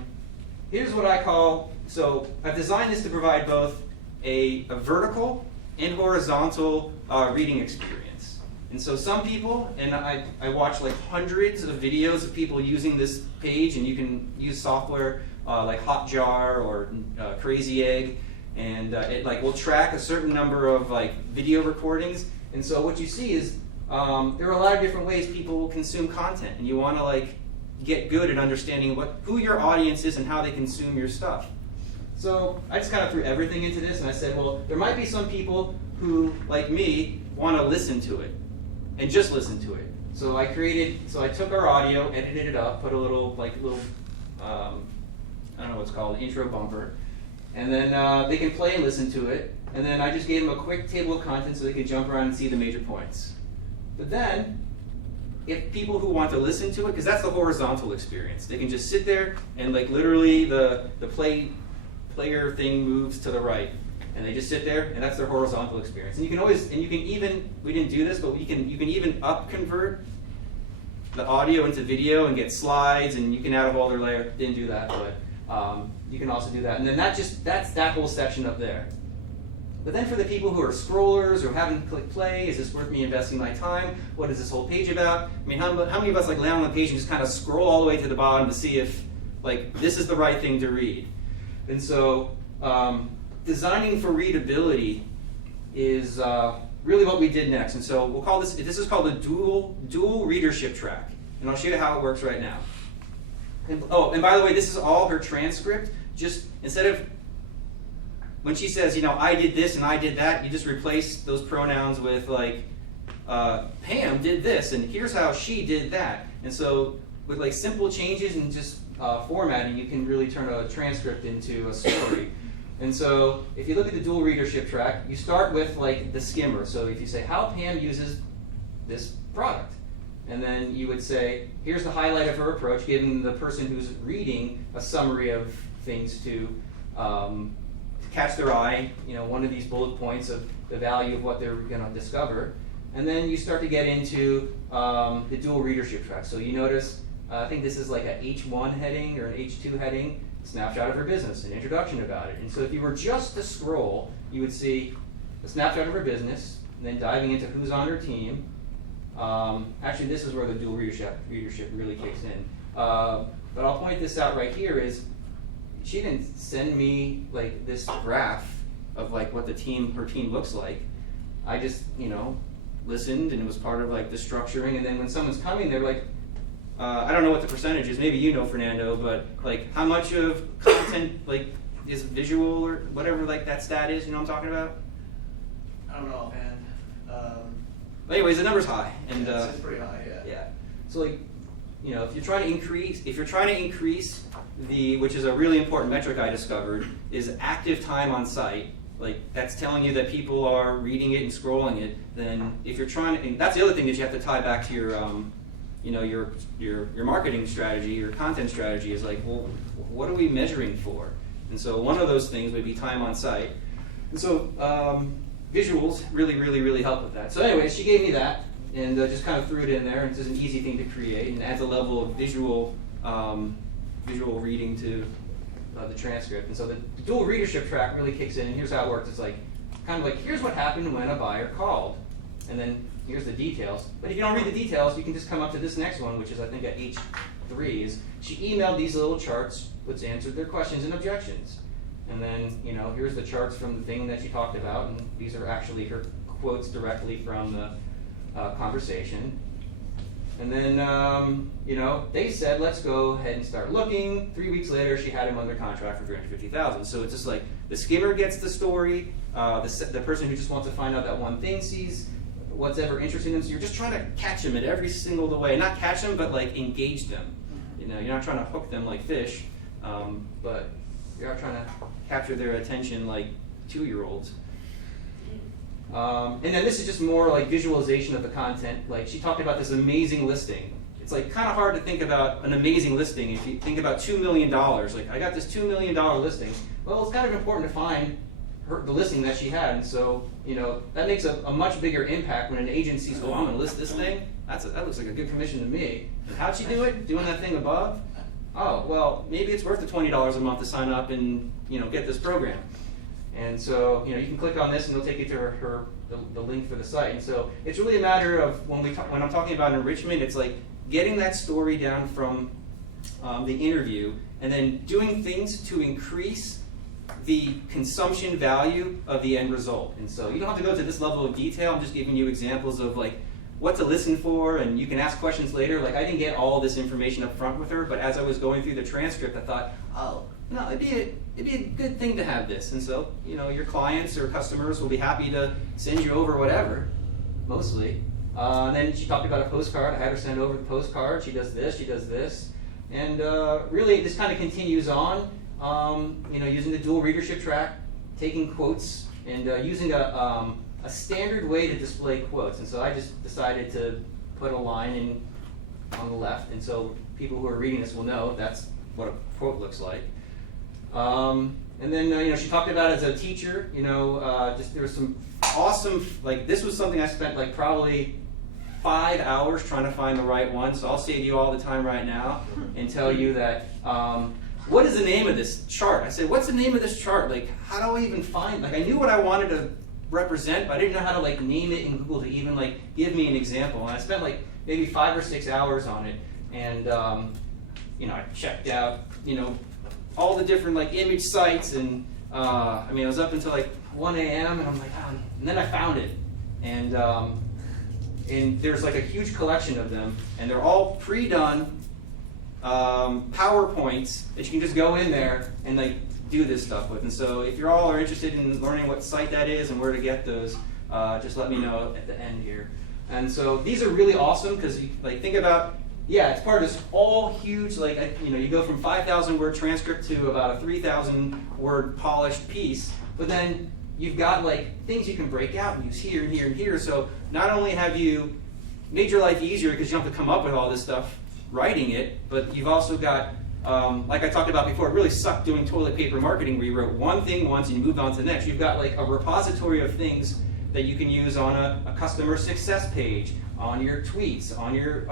here's what I call, so I've designed this to provide both a vertical and horizontal reading experience. And so some people, and I watch like hundreds of videos of people using this page, and you can use software like Hotjar or Crazy Egg, and it like will track a certain number of like video recordings. And so what you see is there are a lot of different ways people consume content, and you want to like get good at understanding who your audience is and how they consume your stuff. So I just kind of threw everything into this, and I said, well, there might be some people who, like me, want to listen to it and just listen to it. So I took our audio, edited it up, put a little I don't know what's called, intro bumper, and then they can play and listen to it. And then I just gave them a quick table of contents so they could jump around and see the major points. But then, if people who want to listen to it, because that's the horizontal experience, they can just sit there and like literally the player thing moves to the right, and they just sit there, and that's their horizontal experience. And you can even, we didn't do this, but you can even up convert the audio into video and get slides, and you can add a whole other layer. Didn't do that, but you can also do that. And then that's that whole section up there. But then for the people who are scrollers or haven't clicked play, is this worth me investing my time? What is this whole page about? I mean, how many of us like land on the page and just kind of scroll all the way to the bottom to see if like this is the right thing to read? And so designing for readability is really what we did next. And so we'll call this is called a dual readership track. And I'll show you how it works right now. And by the way, this is all her transcript. Just instead of when she says, I did this and I did that, you just replace those pronouns with like, Pam did this and here's how she did that. And so with like simple changes and just formatting, you can really turn a transcript into a story. And so if you look at the dual readership track, you start with like the skimmer. So if you say how Pam uses this product, and then you would say, here's the highlight of her approach, giving the person who's reading a summary of things to catch their eye, one of these bullet points of the value of what they're going to discover. And then you start to get into the dual readership track. So you notice, I think this is like a H1 heading or an H2 heading, snapshot of her business, an introduction about it. And so if you were just to scroll, you would see a snapshot of her business, and then diving into who's on her team. Actually, this is where the dual readership really kicks in. But I'll point this out right here is, she didn't send me like this graph of like what her team looks like. I just, listened, and it was part of like the structuring, and then when someone's coming, they're like, I don't know what the percentage is, maybe you know, Fernando, but like how much of content like is visual or whatever like that stat is, you know what I'm talking about? I don't know, man. But anyways, the number's high, and It's pretty high, yeah. yeah. So like, if you're trying to increase the, which is a really important metric I discovered, is active time on site. Like that's telling you that people are reading it and scrolling it. Then if you're trying to, and that's the other thing that you have to tie back to your, your marketing strategy, your content strategy is like, well, what are we measuring for? And so one of those things would be time on site. And so visuals really help with that. So anyways, she gave me that, and just kind of threw it in there. It's just an easy thing to create, and adds a level of visual reading to the transcript. And so the dual readership track really kicks in, and here's how it works. It's like, kind of like, here's what happened when a buyer called, and then here's the details. But if you don't read the details, you can just come up to this next one, which is I think at H3, is she emailed these little charts which answered their questions and objections. And then, here's the charts from the thing that she talked about, and these are actually her quotes directly from the conversation. And then, they said, let's go ahead and start looking. 3 weeks later, she had him under contract for $350,000. So it's just like the skimmer gets the story, the person who just wants to find out that one thing sees what's ever interesting them. So you're just trying to catch them in every single way. Not catch them, but like engage them. You're not trying to hook them like fish, but you are trying to capture their attention like 2-year-olds. And then this is just more like visualization of the content. Like she talked about this amazing listing. It's like kind of hard to think about an amazing listing if you think about $2 million. Like I got this $2 million listing. Well, it's kind of important to find the listing that she had. And so, that makes a much bigger impact when an agency says, oh, I'm going to list this thing. That looks like a good commission to me. And how'd she do it? Doing that thing above? Oh, well, maybe it's worth the $20 a month to sign up and, get this program. And so, you can click on this and it'll take you to the link for the site. And so it's really a matter of when I'm talking about enrichment, it's like getting that story down from the interview and then doing things to increase the consumption value of the end result. And so you don't have to go to this level of detail. I'm just giving you examples of like what to listen for, and you can ask questions later. Like I didn't get all this information up front with her, but as I was going through the transcript, I thought, oh, no, it'd be a good thing to have this. And so, your clients or customers will be happy to send you over whatever, mostly. And then she talked about a postcard. I had her send over the postcard. She does this. And really, this kind of continues on, using the dual readership track, taking quotes, and using a standard way to display quotes. And so I just decided to put a line on the left. And so people who are reading this will know that's what a quote looks like. And then, she talked about as a teacher, just there was some awesome, like this was something I spent like probably 5 hours trying to find the right one. So I'll save you all the time right now and tell you that, what is the name of this chart? I said, what's the name of this chart? Like, how do I even find, like I knew what I wanted to represent, but I didn't know how to like name it in Google to even like give me an example. And I spent like maybe 5 or 6 hours on it. And, I checked out, all the different like image sites, and I was up until like 1 a.m. and I'm like, oh. And then I found it, and there's like a huge collection of them, and they're all pre-done PowerPoints that you can just go in there and like do this stuff with. And so if you all are interested in learning what site that is and where to get those, just let me know at the end here. And so these are really awesome because you like think about. Yeah, it's part of this all huge, like, you go from 5,000 word transcript to about a 3,000 word polished piece, but then you've got like things you can break out and use here and here and here. So not only have you made your life easier because you don't have to come up with all this stuff writing it, but you've also got, like I talked about before, it really sucked doing toilet paper marketing where you wrote one thing once and you moved on to the next. You've got like a repository of things that you can use on a customer success page, on your tweets, on your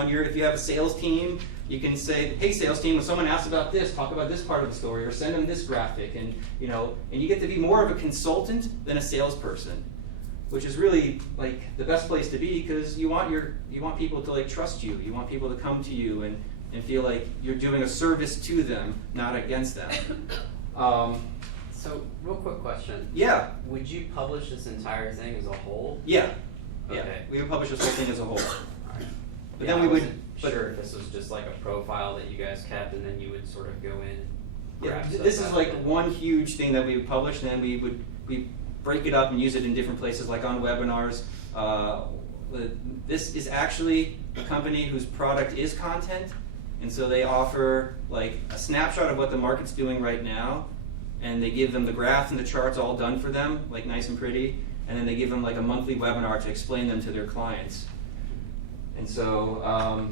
if you have a sales team, you can say, hey sales team, when someone asks about this, talk about this part of the story, or send them this graphic, and you get to be more of a consultant than a salesperson. which is really like the best place to be because you want people to like trust you. You want people to come to you and feel like you're doing a service to them, not against them. So, real quick question. Yeah. Would you publish this entire thing as a whole? Yeah. Yeah. Okay. We would publish this whole thing as a whole. Alright. But Yeah, then we I would. wasn't sure if this was just like a profile that you guys kept, and then you would sort of go in. And Yeah, grab stuff this is out like of it. one huge thing that we would publish, and then we break it up and use it in different places, like on webinars. This is actually a company whose product is content, and so they offer like a snapshot of what the market's doing right now, and they give them the graphs and the charts all done for them, like nice and pretty, and then they give them like a monthly webinar to explain them to their clients. And so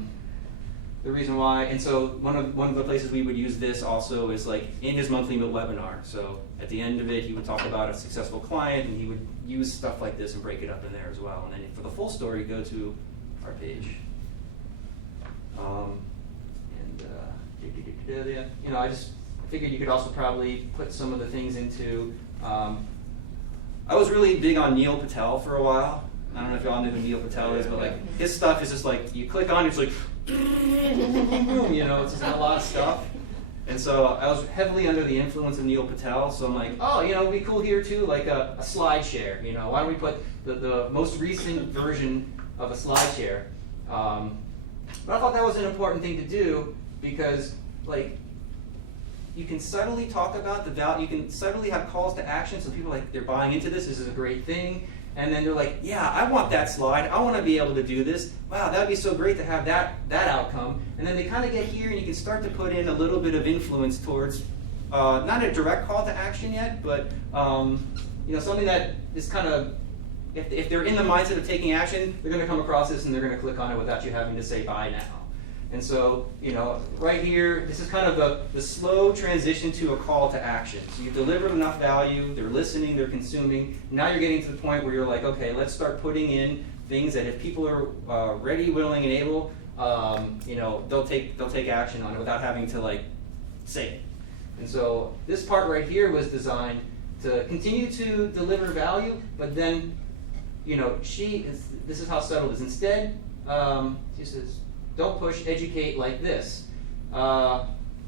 the reason why, and so one of the places we would use this also is like in his monthly webinar. So at the end of it, he would talk about a successful client, and he would use stuff like this and break it up in there as well. And then for the full story, go to our page. You know, I just figured you could also probably put some of the things into. I was really big on Neil Patel for a while. I don't know if y'all know who Neil Patel is, but like his stuff is just like you click on it, it's like, you know, it's just a lot of stuff. And so I was heavily under the influence of Neil Patel, so I'm like, oh, you know, it'd be cool here too, like a slide share. You know, why don't we put the most recent version of a slide share? But I thought that was an important thing to do because, like, you can subtly talk about the value. You can subtly have calls to action, so people like they're buying into this. This is a great thing, and then they're like, "Yeah, I want that slide. I want to be able to do this. Wow, that'd be so great to have that outcome." And then they kind of get here, and you can start to put in a little bit of influence towards not a direct call to action yet, but you know, something that is kind of if they're in the mindset of taking action, they're going to come across this and they're going to click on it without you having to say buy now. And so, you know, right here, this is kind of the slow transition to a call to action. So you delivered enough value, they're listening, they're consuming. Now you're getting to the point where you're like, okay, let's start putting in things that if people are ready, willing, and able, you know, they'll take action on it without having to like say it. And so this part right here was designed to continue to deliver value, but then, you know, this is how subtle it is. Instead, she says, don't push, educate like this.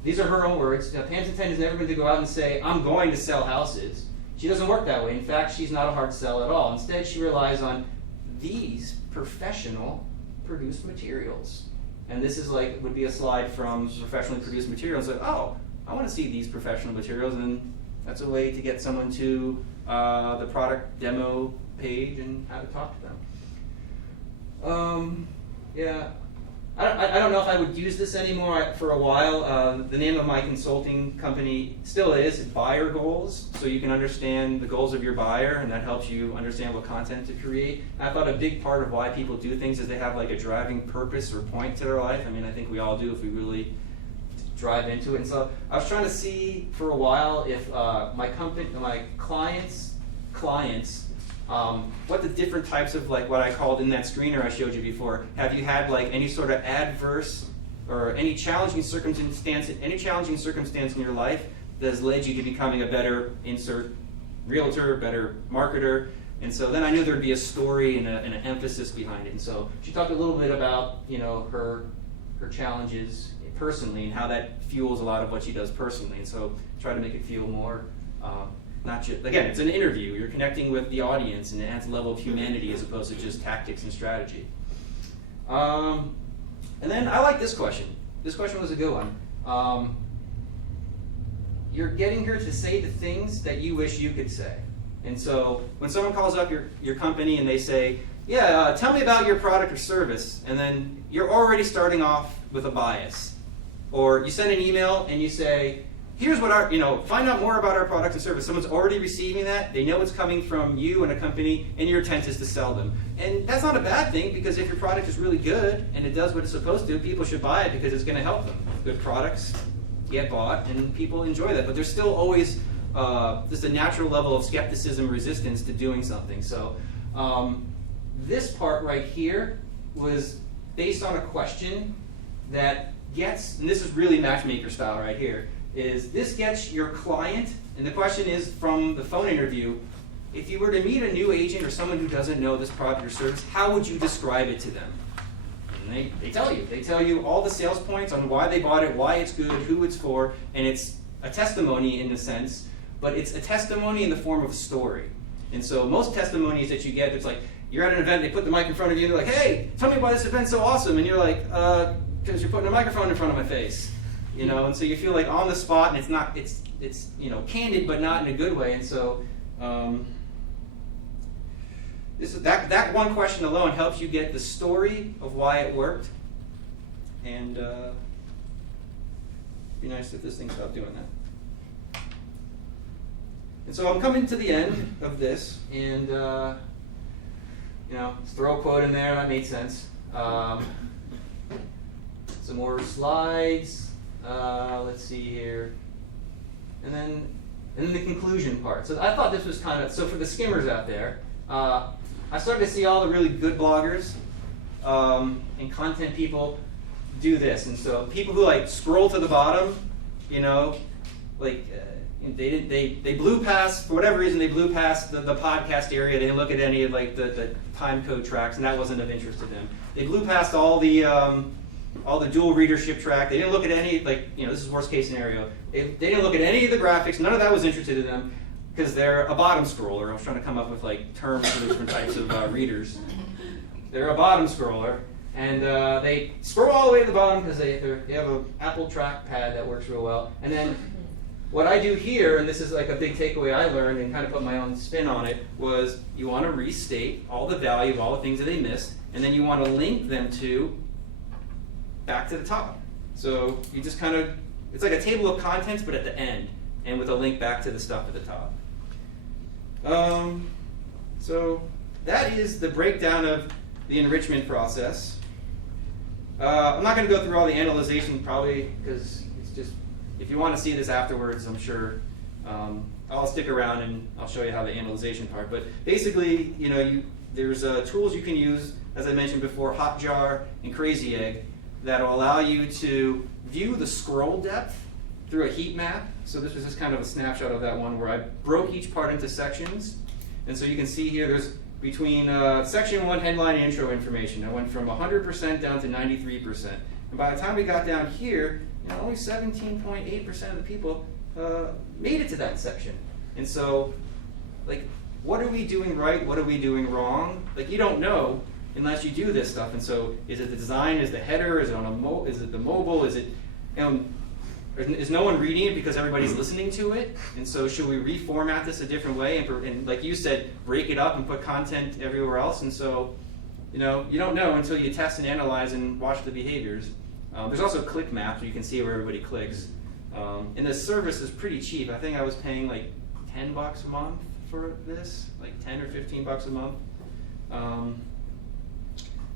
These are her own words. Now, Pam's intent has never been to go out and say, I'm going to sell houses. She doesn't work that way. In fact, she's not a hard sell at all. Instead, she relies on these professional produced materials. And this is like, would be a slide from professionally produced materials. Like, oh, I want to see these professional materials. And that's a way to get someone to the product demo page and how to talk to them. Yeah. I don't know if I would use this anymore for a while. The name of my consulting company still is Buyer Goals, so you can understand the goals of your buyer, and that helps you understand what content to create. And I thought a big part of why people do things is they have like a driving purpose or point to their life. I mean, I think we all do if we really drive into it. And so I was trying to see for a while if my clients, what the different types of like what I called in that screener I showed you before. Have you had like any sort of adverse or any challenging circumstance in your life that has led you to becoming a better realtor, better marketer? And so then I knew there'd be a story and an emphasis behind it. And so she talked a little bit about, you know, her challenges personally and how that fuels a lot of what she does personally. And so try to make it feel more not just, again, it's an interview. You're connecting with the audience, and it adds a level of humanity as opposed to just tactics and strategy. And then I like this question. This question was a good one. You're getting her to say the things that you wish you could say. And so when someone calls up your company and they say, yeah, tell me about your product or service, and then you're already starting off with a bias. Or you send an email and you say, here's what find out more about our product and service. Someone's already receiving that. They know it's coming from you and a company, and your intent is to sell them. And that's not a bad thing, because if your product is really good and it does what it's supposed to, people should buy it because it's going to help them. Good products get bought, and people enjoy that. But there's still always just a natural level of skepticism, resistance to doing something. So this part right here was based on a question that gets, and this is really matchmaker style right here, is this gets your client, and the question is from the phone interview, if you were to meet a new agent or someone who doesn't know this product or service, how would you describe it to them? And they tell you. They tell you all the sales points on why they bought it, why it's good, who it's for, and it's a testimony in a sense, but it's a testimony in the form of a story. And so most testimonies that you get, it's like, you're at an event, they put the mic in front of you, and they're like, hey, tell me why this event's so awesome. And you're like, because you're putting a microphone in front of my face. You know, and so you feel like on the spot, and it's you know, candid, but not in a good way. And so that one question alone helps you get the story of why it worked. And it'd be nice if this thing stopped doing that. And so I'm coming to the end of this, and you know, let's throw a quote in there. That made sense. Some more slides. Let's see here, and then the conclusion part. So I thought this was kind of, so for the skimmers out there, I started to see all the really good bloggers and content people do this. And so people who like scroll to the bottom, you know, like they blew past, for whatever reason, they blew past the podcast area. They didn't look at any of like the time code tracks, and that wasn't of interest to them. They blew past all the dual readership track. They didn't look at any, like, you know, this is worst case scenario. They didn't look at any of the graphics. None of that was interested in them because they're a bottom scroller. I was trying to come up with like terms for the different types of readers. They're a bottom scroller, and they scroll all the way to the bottom because they have an Apple trackpad that works real well. And then what I do here, and this is like a big takeaway I learned and kind of put my own spin on it, was you want to restate all the value of all the things that they missed, and then you want to link them to back to the top. So you just kind of, it's like a table of contents, but at the end, and with a link back to the stuff at the top. So that is the breakdown of the enrichment process. I'm not going to go through all the analyzation probably because it's just, if you want to see this afterwards, I'm sure I'll stick around and I'll show you how the analyzation part. But basically, you know, there's tools you can use, as I mentioned before, Hotjar and Crazy Egg, that'll allow you to view the scroll depth through a heat map. So this was just kind of a snapshot of that one where I broke each part into sections. And so you can see here there's between section 1 headline and intro information. I went from 100% down to 93%. And by the time we got down here, you know, only 17.8% of the people made it to that section. And so, like, what are we doing right? What are we doing wrong? Like, you don't know unless you do this stuff. And so, is it the design? Is the header? Is it on is it the mobile? Is it, is no one reading it because everybody's listening to it? And so, should we reformat this a different way? And like you said, break it up and put content everywhere else. And so, you know, you don't know until you test and analyze and watch the behaviors. There's also click maps where you can see where everybody clicks. And the service is pretty cheap. I think I was paying like $10 a month for this, like 10 or 15 bucks a month.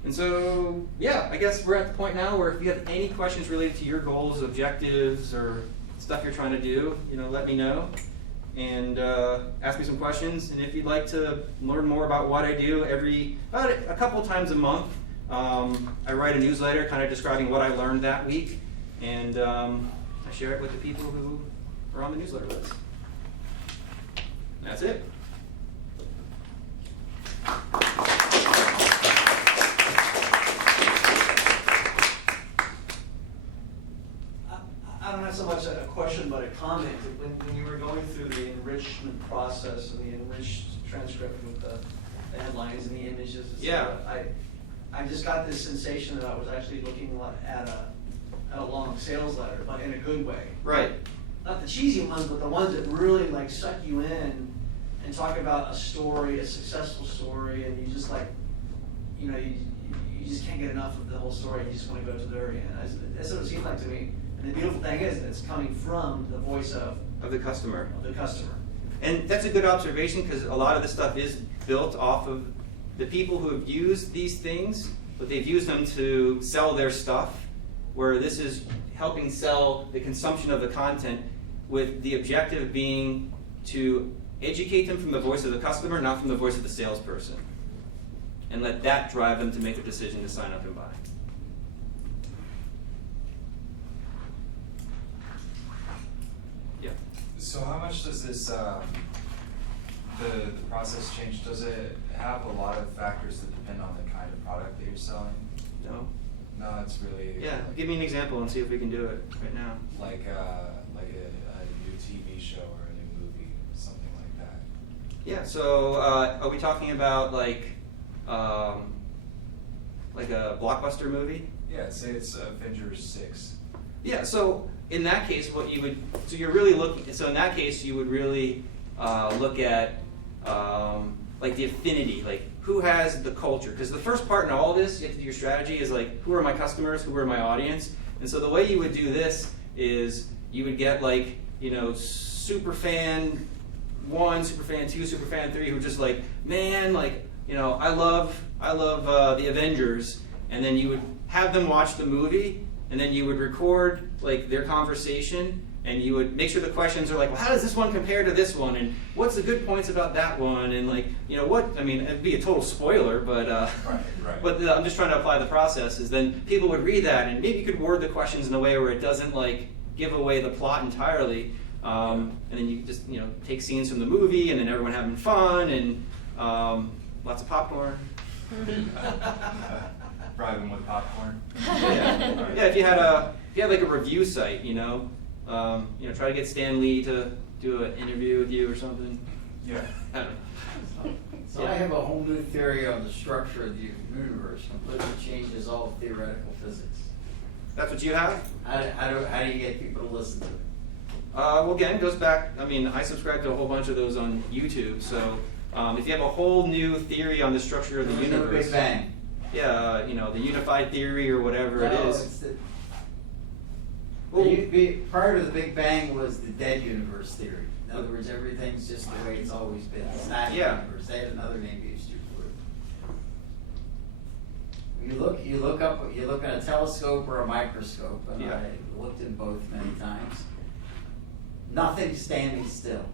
And so, yeah, I guess we're at the point now where if you have any questions related to your goals, objectives, or stuff you're trying to do, you know, let me know and ask me some questions. And if you'd like to learn more about what I do about a couple times a month, I write a newsletter kind of describing what I learned that week, and I share it with the people who are on the newsletter list. That's it. I don't have so much a question, but a comment. When you were going through the enrichment process and the enriched transcript with the headlines and the images, etc., I just got this sensation that I was actually looking at a long sales letter, but in a good way. Right. Not the cheesy ones, but the ones that really like suck you in and talk about a story, a successful story, and you just like, you know, you just can't get enough of the whole story. You just want to go to the very end. That's what it seems like to me. And the beautiful thing is that it's coming from the voice of the customer. And that's a good observation because a lot of this stuff is built off of the people who have used these things, but they've used them to sell their stuff, where this is helping sell the consumption of the content with the objective being to educate them from the voice of the customer, not from the voice of the salesperson. And let that drive them to make the decision to sign up and buy. Yeah. So how much does this the process change, does it have a lot of factors that depend on the kind of product that you're selling? No? No, it's really Yeah, give me an example and see if we can do it right now. like a new TV show or a new movie, something like that. Yeah, so are we talking about like a blockbuster movie? Yeah, say it's Avengers 6. Yeah, so in that case, what you would, so you're really looking, so in that case, you would really look at like the affinity, like who has the culture. Because the first part in all this, you have to do your strategy, is like, who are my customers, who are my audience? And so the way you would do this is you would get like, you know, super fan 1, super fan 2, super fan 3, who are just like, man, like, you know, I love the Avengers. And then you would have them watch the movie, and then you would record like their conversation, and you would make sure the questions are like, well, how does this one compare to this one, and what's the good points about that one, and like, you know, what, I mean, it'd be a total spoiler, but Right. but I'm just trying to apply the process. Is then people would read that, and maybe you could word the questions in a way where it doesn't like give away the plot entirely, and then you just, you know, take scenes from the movie, and then everyone having fun, and lots of popcorn. Bribe them with popcorn. Yeah, if you had like a review site, you know, try to get Stan Lee to do an interview with you or something. Yeah. I don't know. So I have a whole new theory on the structure of the universe, completely changes all theoretical physics. That's what you have? How do you get people to listen to it? Well, again, it goes back, I mean, I subscribe to a whole bunch of those on YouTube, so if you have a whole new theory on the structure of the There's no universe. Big Bang. Yeah, you know, the unified theory or whatever it is. It's Well, prior to the Big Bang was the dead universe theory. In other words, everything's just the way it's always been. The static Yeah. universe. They had another name they used to for it. You look at a telescope or a microscope, and Yeah. I looked in both many times. Nothing's standing still.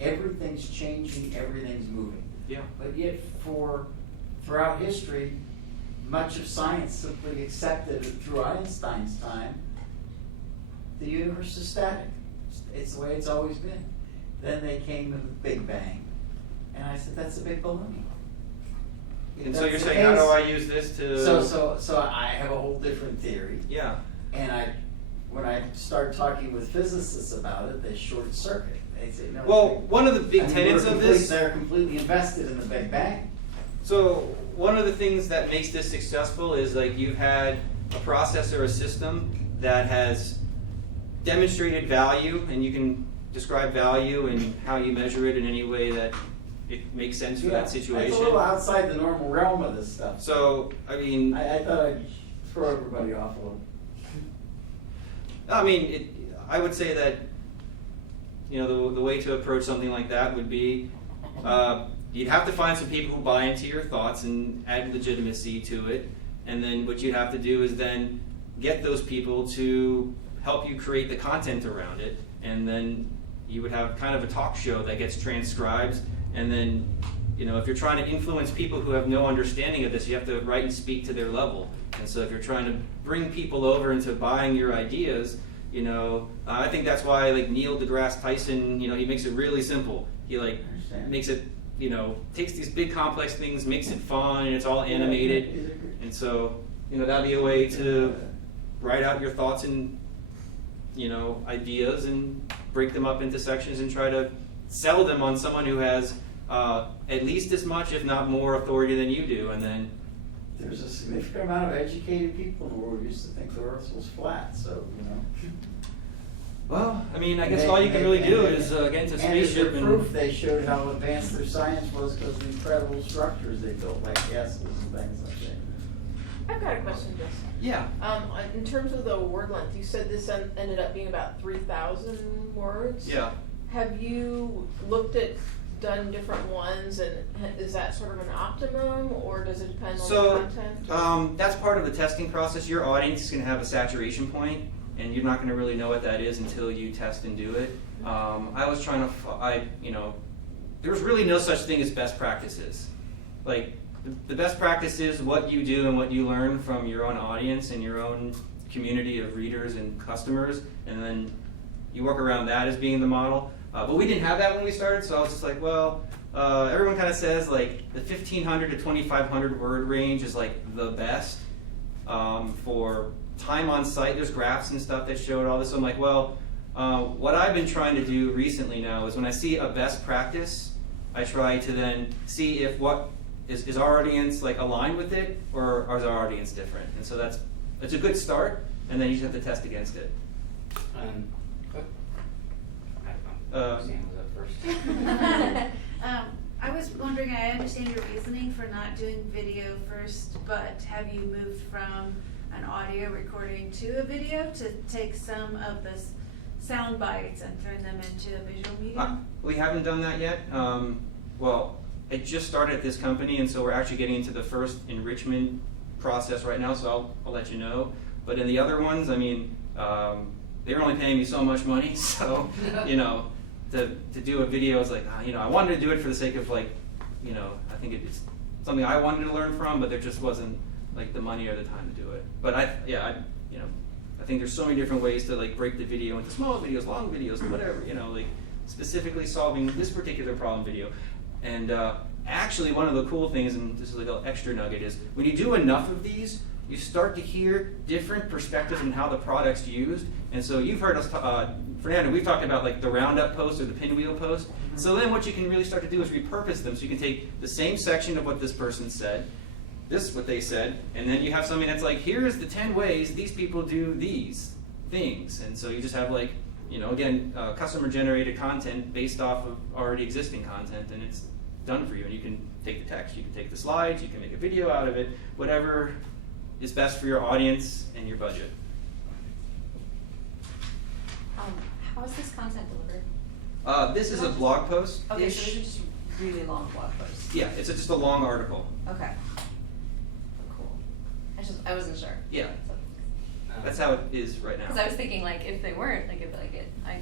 Everything's changing. Everything's moving. yeah. But yet, throughout history, much of science simply accepted it through Einstein's time. The universe is static. It's the way it's always been. Then they came with the Big Bang, and I said, "That's a big baloney." And so That's you're the saying, how do case. I use this to... So I have a whole different theory, Yeah. and when I start talking with physicists about it, they short circuit. They say, "No." Well, one of the big tenets of this... They're completely invested in the Big Bang. So one of the things that makes this successful is like you've had a process or a system that has demonstrated value, and you can describe value and how you measure it in any way that it makes sense for that situation. It's a little outside the normal realm of this stuff. So, I mean, I thought I'd throw everybody off a little. I mean, I would say that, you know, the way to approach something like that would be, you'd have to find some people who buy into your thoughts and add legitimacy to it. And then what you'd have to do is then get those people to help you create the content around it. And then you would have kind of a talk show that gets transcribed. And then, you know, if you're trying to influence people who have no understanding of this, you have to write and speak to their level. And so if you're trying to bring people over into buying your ideas, you know, I think that's why like Neil deGrasse Tyson, you know, he makes it really simple. He like makes it, you know, takes these big complex things, makes it fun, and it's all animated. And so, you know, that'd be a way to write out your thoughts and, you know, ideas and break them up into sections and try to sell them on someone who has at least as much, if not more, authority than you do. And then There's a significant amount of educated people in the world who used to think the earth was flat, so, you know. well, I mean, I guess all you can really do is get into spaceship and as proof, they showed how advanced their science was because of the incredible structures they built, like castles and things like that. I've got a question, Justin. yeah. In terms of the word length, you said this ended up being about 3,000 words. Yeah. Have you done different ones, and is that sort of an optimum, or does it depend on the content? That's part of the testing process. Your audience is going to have a saturation point, and you're not going to really know what that is until you test and do it. I was trying to, there's really no such thing as best practices. Like, the best practice is what you do and what you learn from your own audience and your own community of readers and customers, and then you work around that as being the model. But we didn't have that when we started, so I was just like, well, everyone kind of says like the 1,500 to 2,500 word range is like the best for time on site. There's graphs and stuff that showed all this. So I'm like, well, what I've been trying to do recently now is when I see a best practice, I try to then see if what is our audience like aligned with it, or is our audience different? And so it's a good start, and then you just have to test against it. Sam was up first. I was wondering, I understand your reasoning for not doing video first, but have you moved from an audio recording to a video to take some of the sound bites and turn them into a visual medium? We haven't done that yet. Well, I just started at this company, and so we're actually getting into the first enrichment process right now, so I'll let you know. But in the other ones, I mean, they were only paying me so much money, so, you know, to do a video is like, you know, I wanted to do it for the sake of like, you know, I think it's something I wanted to learn from, but there just wasn't like the money or the time to do it. But I think there's so many different ways to like break the video into small videos, long videos, whatever, you know, like specifically solving this particular problem video. And actually one of the cool things, and this is like an extra nugget, is when you do enough of these, you start to hear different perspectives on how the product's used. And so you've heard us, Fernando, we've talked about like the roundup post or the pinwheel post. So then what you can really start to do is repurpose them. So you can take the same section of what this person said, this is what they said, and then you have something that's like, here's the 10 ways these people do these things. And so you just have like, you know, again, customer generated content based off of already existing content, and it's done for you. And you can take the text, you can take the slides, you can make a video out of it, whatever is best for your audience and your budget. How is this content delivered? This is a blog post. Okay, so these are just really long blog posts. Yeah, it's just a long article. Okay. Cool. I wasn't sure. Yeah, that's how it is right now. Because I was thinking like if they weren't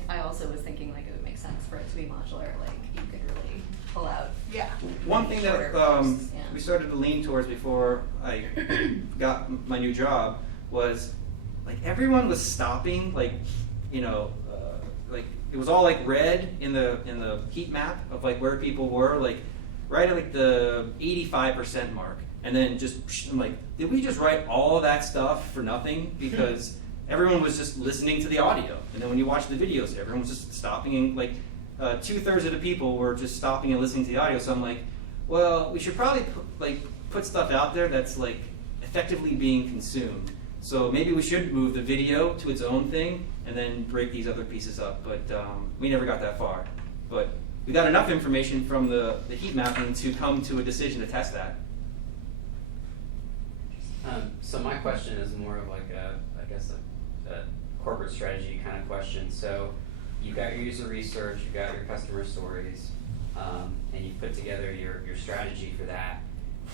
I also was thinking like it would make sense for it to be modular, like you could really pull out. Yeah. One thing that shorter posts, yeah. we started to lean towards before I got my new job was like everyone was stopping, like, you know, like it was all like red in the heat map of like where people were, like right at like the 85% mark. And then I'm like, did we just write all of that stuff for nothing? Because everyone was just listening to the audio. And then when you watch the videos, everyone was just stopping, and like 2/3 of the people were just stopping and listening to the audio. So I'm like, well, we should probably put stuff out there that's like effectively being consumed. So maybe we should move the video to its own thing and then break these other pieces up. But we never got that far. But we got enough information from the heat mapping to come to a decision to test that. So my question is more of like a corporate strategy kind of question. So you've got your user research, you've got your customer stories, and you put together your strategy for that.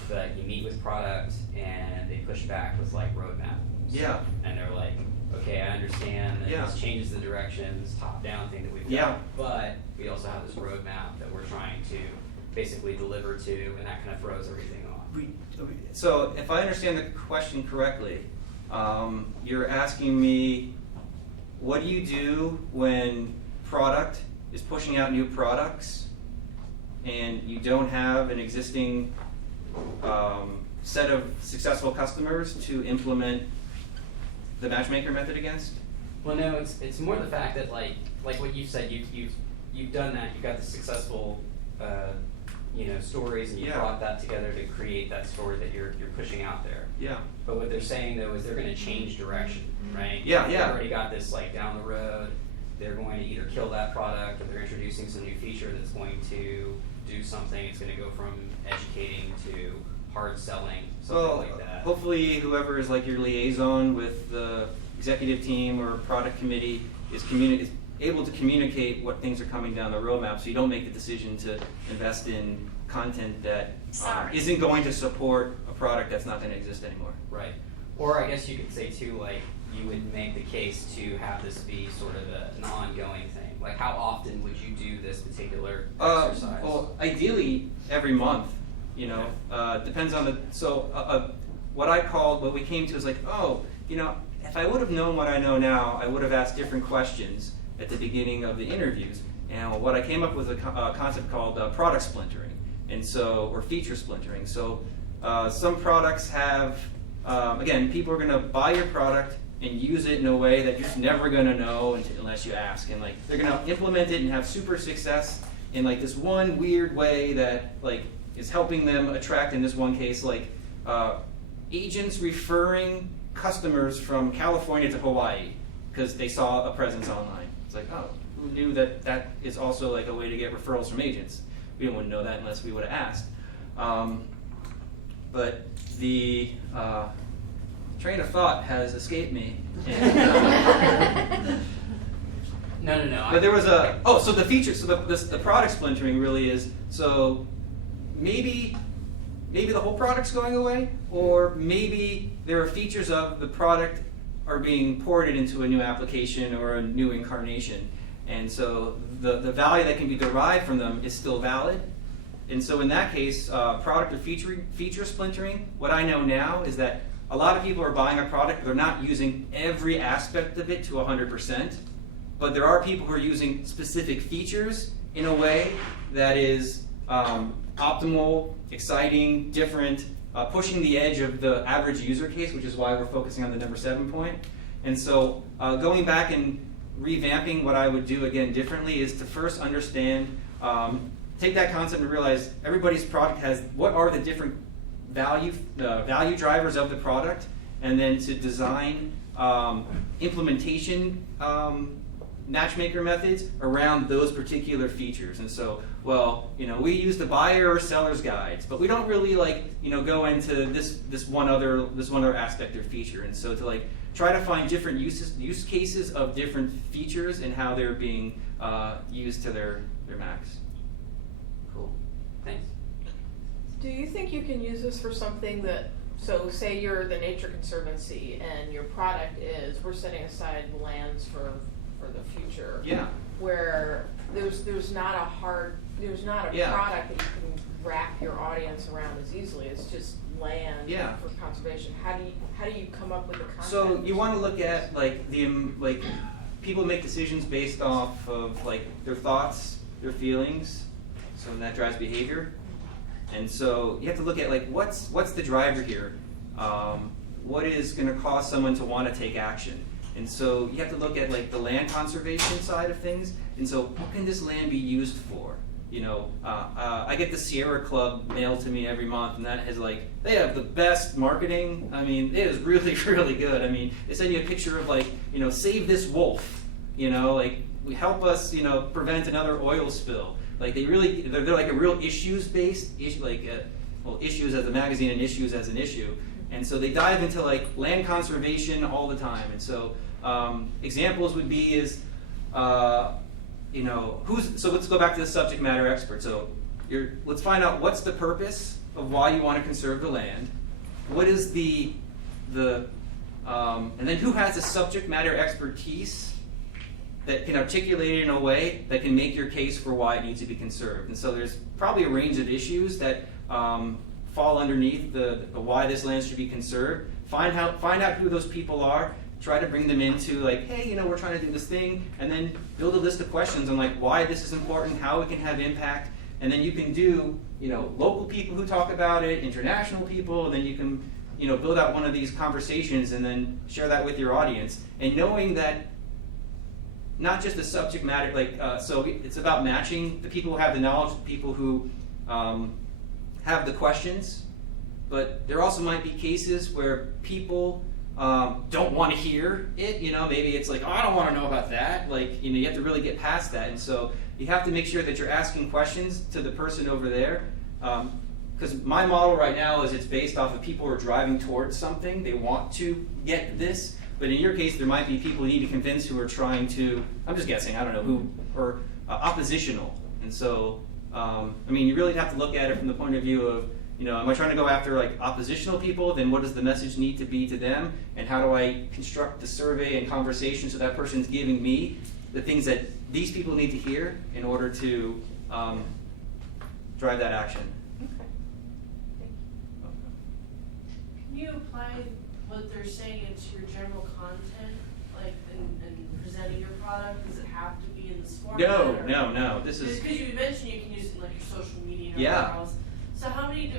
But you meet with product and they push back with like roadmap. Yeah. And they're like, okay, I understand that this changes the direction, this top-down thing that we've got, but we also have this roadmap that we're trying to basically deliver to, and that kind of throws everything off. So if I understand the question correctly, you're asking me, what do you do when product is pushing out new products and you don't have an existing set of successful customers to implement the MatchMaker method against? Well, no, it's more the fact that like what you said, you've done that, you've got the successful stories, and you brought that together to create that story that you're pushing out there. Yeah. But what they're saying though is they're going to change direction, right? Yeah, They've already got this like down the road. They're going to either kill that product, or they're introducing some new feature that's going to do something. It's going to go from educating to hard selling, something like that. Hopefully whoever is like your liaison with the executive team or product committee is able to communicate what things are coming down the roadmap, so you don't make the decision to invest in content that isn't going to support a product that's not going to exist anymore. Right. Or I guess you could say too, like you would make the case to have this be sort of an ongoing thing. Like how often would you do this particular exercise? Well, ideally every month. Depends on what we came to is like, if I would have known what I know now, I would have asked different questions at the beginning of the interviews. And what I came up with a concept called product splintering, and so, or feature splintering. So some products have, again, people are going to buy your product and use it in a way that you're just never going to know unless you ask. And like they're going to implement it and have super success in like this one weird way that like is helping them attract, in this one case, like agents referring customers from California to Hawaii because they saw a presence online. It's like, oh, who knew that that is also like a way to get referrals from agents? We wouldn't know that unless we would have asked. But the train of thought has escaped me. No. But there was a, so the feature, so the product splintering really is, so maybe the whole product's going away, or maybe there are features of the product are being ported into a new application or a new incarnation. And so the value that can be derived from them is still valid. And so in that case, product or feature splintering, what I know now is that a lot of people are buying a product, but they're not using every aspect of it to 100%. But there are people who are using specific features in a way that is optimal, exciting, different, pushing the edge of the average user case, which is why we're focusing on the number 7 point. And so going back and revamping what I would do again differently is to first understand, take that concept and realize everybody's product has, what are the different value drivers of the product, and then to design implementation matchmaker methods around those particular features. And so, well, we use the buyer or seller's guides, but we don't really go into this one other aspect or feature. And so to try to find different use cases of different features and how they're being used to their max. Cool. Thanks. Do you think you can use this for something that, so say you're the Nature Conservancy and your product is, we're setting aside lands for the future. Yeah. Where there's not a product that you can wrap your audience around as easily. It's just land for conservation. How do you come up with the content? So you want to look at people make decisions based off of their thoughts, their feelings, so that drives behavior. And so you have to look at what's the driver here? What is going to cause someone to want to take action? And so you have to look at the land conservation side of things. And so what can this land be used for? I get the Sierra Club mailed to me every month, and that has they have the best marketing. I mean, it is really, really good. I mean, they send you a picture of save this wolf. We help us, prevent another oil spill. They're like a real issues-based issue, issues as a magazine and issues as an issue. And so they dive into land conservation all the time. And so examples would be so let's go back to the subject matter expert. So let's find out what's the purpose of why you want to conserve the land. What is and then who has the subject matter expertise that can articulate it in a way that can make your case for why it needs to be conserved. And so there's probably a range of issues that fall underneath the why this land should be conserved. Find out who those people are. Try to bring them into hey, we're trying to do this thing, and then build a list of questions on why this is important, how it can have impact, and then you can do local people who talk about it, international people, and then you can build out one of these conversations and then share that with your audience, and knowing that not just the subject matter, so it's about matching the people who have the knowledge, the people who have the questions, but there also might be cases where people don't want to hear it. Maybe it's I don't want to know about that. You have to really get past that, and so you have to make sure that you're asking questions to the person over there. Because my model right now is it's based off of people who are driving towards something. They want to get this. But in your case, there might be people you need to convince who are trying to, I'm just guessing, I don't know who, or oppositional. And so, you really have to look at it from the point of view of, am I trying to go after oppositional people? Then what does the message need to be to them? And how do I construct the survey and conversation so that person's giving me the things that these people need to hear in order to drive that action? Can you apply what they're saying into your general content, in presenting your product? Does it have to be in the this format? No. This is. Because you mentioned you can use it in like your social media or Yeah. whatever else. So how many,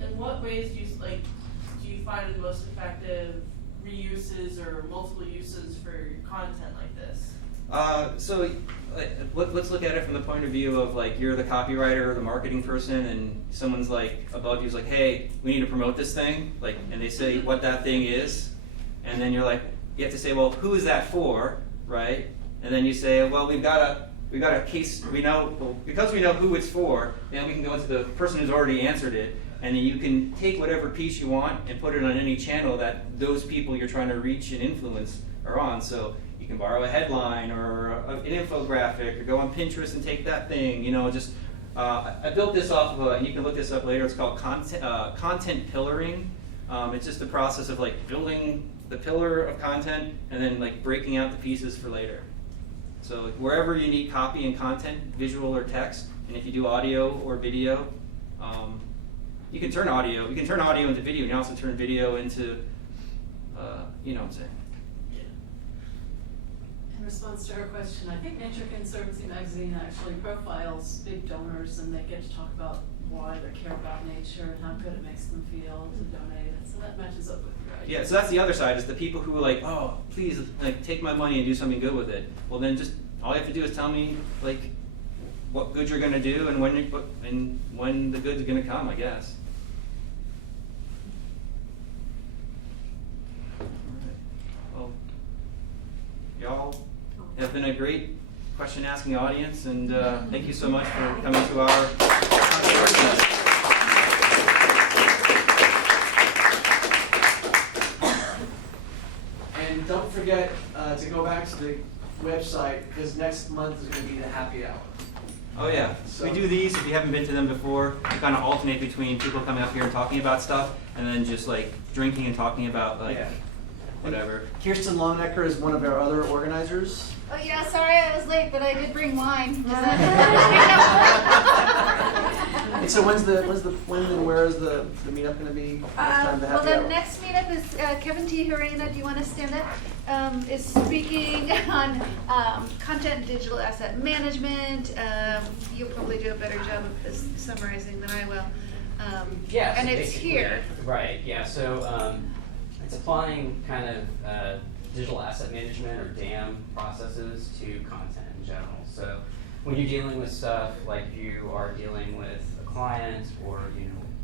in what ways do you find the most effective reuses or multiple uses for your content like this? So let's look at it from the point of view of like you're the copywriter or the marketing person, and someone's like above you's like, hey, we need to promote this thing, like, and they say what that thing is, and then you're like, you have to say, well, who is that for, right? And then you say, well, we've got a case, because we know who it's for, then we can go into the person who's already answered it, and then you can take whatever piece you want and put it on any channel that those people you're trying to reach and influence are on. So you can borrow a headline or an infographic, or go on Pinterest and take that thing. I built this off of and you can look this up later. It's called content pillaring. It's just the process of like building the pillar of content and then like breaking out the pieces for later. So wherever you need copy and content, visual or text, and if you do audio or video, you can turn audio into video, and you also turn video into, you know what I'm saying. In response to her question, I think Nature Conservancy magazine actually profiles big donors, and they get to talk about why they care about nature and how good it makes them feel to donate it. So that matches up with your idea. Yeah, so that's the other side, is the people who are like, oh, please, like, take my money and do something good with it. Well, then just all you have to do is tell me like what good you're gonna do and when the good's gonna come, I guess. Well, y'all have been a great question-asking audience, and thank you so much for coming to our conference. And don't forget to go back to the website, because next month is going to be the happy hour. Oh yeah, we do these, if you haven't been to them before, we kind of alternate between people coming up here and talking about stuff, and then just like drinking and talking about like whatever. Kirsten Longnecker is one of our other organizers. Oh yeah, sorry I was late, but I did bring wine. And so when and where is the meetup going to be? Well, the next meetup is Kevin T. Harena, do you want to stand up? Is speaking on content and digital asset management. You'll probably do a better job of this summarizing than I will. Yeah, so and it's here. Right, yeah, so it's applying kind of digital asset management or DAM processes to content in general. So when you're dealing with stuff like you are dealing with a client or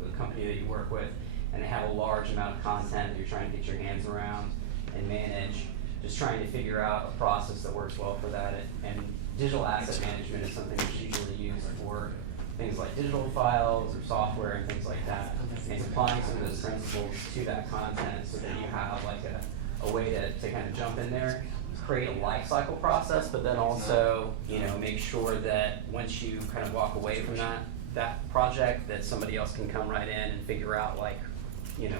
a company that you work with, and they have a large amount of content that you're trying to get your hands around and manage, just trying to figure out a process that works well for that. And digital asset management is something that's usually used for things like digital files or software and things like that. And it's applying some of those principles to that content so that you have like a way to kind of jump in there, create a life cycle process, but then also make sure that once you kind of walk away from that project, that somebody else can come right in and figure out like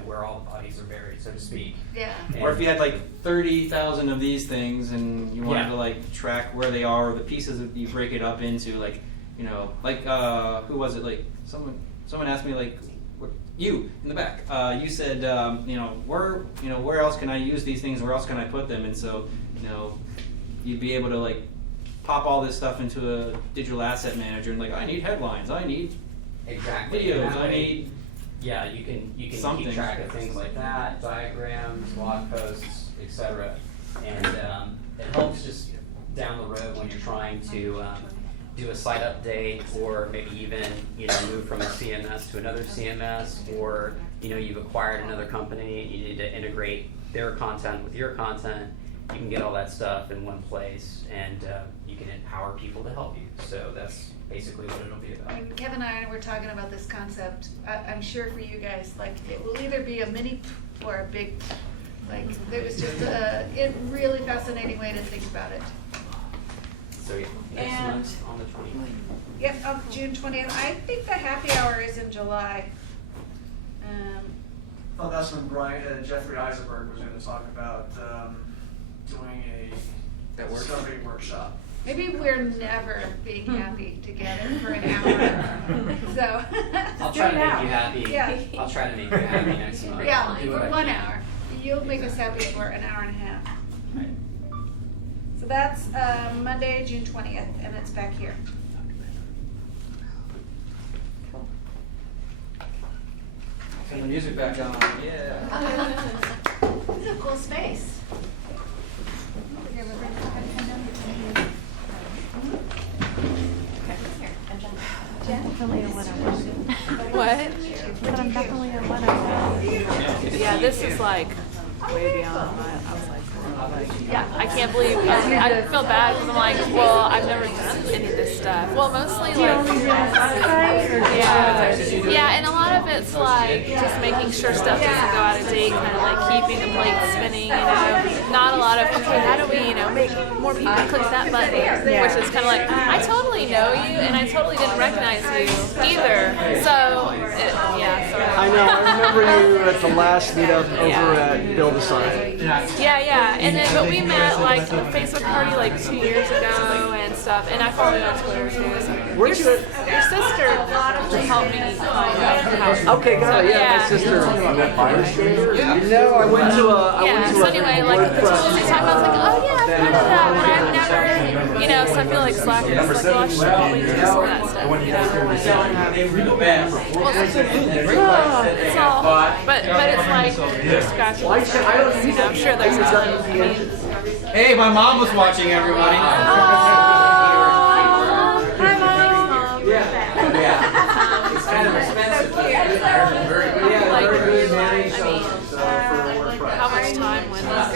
where all the bodies are buried, so to speak. Yeah. Or if you had like 30,000 of these things and you wanted to like track where they are, or the pieces that you break it up into, like who was it? Like someone asked me like, you in the back. You said where else can I use these things? Where else can I put them? And so you'd be able to like pop all this stuff into a digital asset manager and like I need headlines, I need videos, I need. Yeah, you can something. Keep track of things like that, diagrams, blog posts, etc. And it helps just down the road when you're trying to do a site update, or maybe even move from a CMS to another CMS, or you've acquired another company, you need to integrate their content with your content. You can get all that stuff in one place, and you can empower people to help you. So that's basically what it'll be about. When Kevin and I were talking about this concept, I'm sure for you guys, like it will either be a mini or a big. Like it was just a really fascinating way to think about it. So yeah, next month on the 20th. Yep, on June 20th. I think the happy hour is in July. Oh, that's when Jeffrey Eisenberg was going to talk about doing a discovery workshop. Maybe we're never being happy together for an hour. So I'll try to make you happy. Yeah. I'll try to make you happy next month. Yeah, Do for what I 1 can. hour. You'll make us happy for an hour and a half. Right. So that's Monday, June 20th, and it's back here. Cool. Turn the music back on. Yeah. This is a cool space. Definitely a winner. What? But I'm definitely a winner. Yeah, this is like way beyond my, I was like, yeah, I can't believe, I feel bad because I'm like, well, I've never done any of this stuff. Well, mostly like, yeah, and a lot of it's like just making sure stuff doesn't go out of date, kind of like keeping the plate spinning, you know. Not a lot of, okay, how do we, you know, make more people click that button, which is kind of like, I totally know you and I totally didn't recognize you either. So, yeah, so. I know, I remember you at the last meetup over at Build a Sign. Yeah, and then, but we met like at a Facebook party like 2 years ago and stuff, and I follow you on Twitter too. So your sister helped me find out how. Okay, got it. Yeah, my sister. No, I went to a. So anyway, like the tools you talking about, I was like, oh yeah, I've heard of that, but I've never, you know. So I feel like Slack is like, well, I should probably do some of that stuff, you know. It's all, but it's like you're scratching the surface, you know. I'm sure there's a ton. Hey, my mom was watching, everybody. Hi, Mom. Yeah. It's kind of expensive. So cute. Yeah, Like, very I managed mean, for how much time went into that?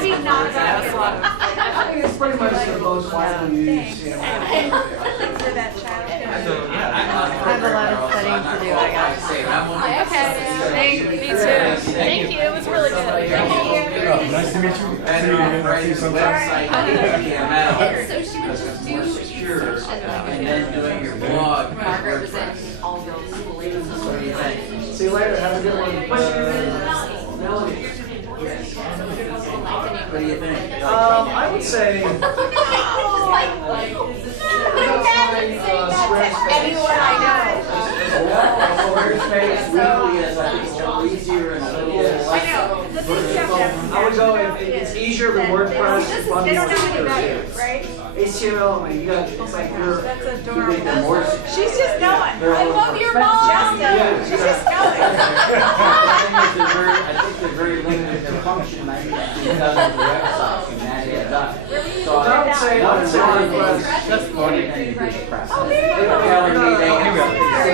Maybe not about I think it's pretty much the most widely used. You know. Thanks for that chat. I have a lot of studying to do, I guess. Okay. Me too. Thank you. It was really good. Thank you. Nice to meet you. So she would just do and then doing your blog. Margaret was in all those places. See you later. Have a good one. What do you think? I would say. Anyone I know. Squarespace really is, I think, a little easier and a little less. I would go if it's easier than WordPress. They don't have any value, right? HTML, I mean, you got, it's like you're. That's adorable. She's just going. I love your mom. Yeah. She's just going. I think they're very limited in their function, I think, because of the websites and that is done. So I would say WordPress. That's funny. And WordPress. Oh, there you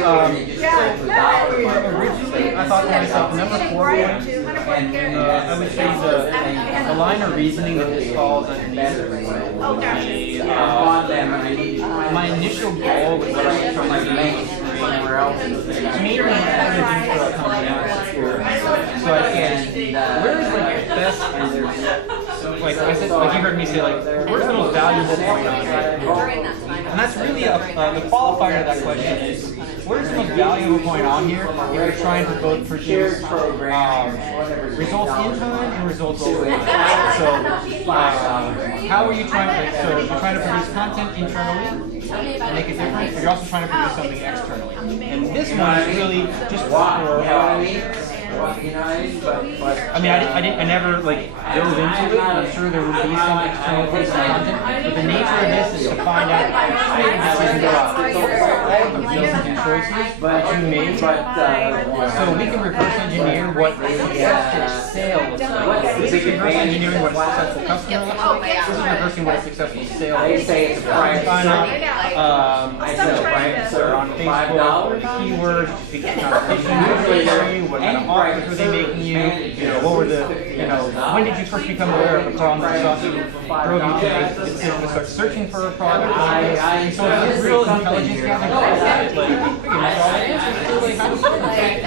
go. Originally, I thought to myself, number 4 points, and I would say the line of reasoning that this falls underneath. Oh, gotcha. My initial goal was what I was trying to make somewhere else. Maybe for a company, so I can, where is like the best, like I said, like you heard me say, like where's the most valuable point on here? And that's really the qualifier to that question is, where's the most valuable point on here if you're trying to both produce results in time and results over time? So how are you trying to, so you're trying to produce content internally and make it different, but you're also trying to produce something externally. And this one is really just for I mean, I never like dove into it. I'm sure there would be some external piece of content, but the nature of this is to find out how you can go out all the building and choices that you made, so we can reverse engineer what successful sale looks like. This is reverse engineering what a successful customer looks like. This is reversing what a successful sale looks like. Find out, on Facebook, keywords, competition, what kind of offers were they making you? You know, what were the, you know, when did you first become aware of a problem that drove you to make the decision to start searching for a product? So it's real intelligence gathering.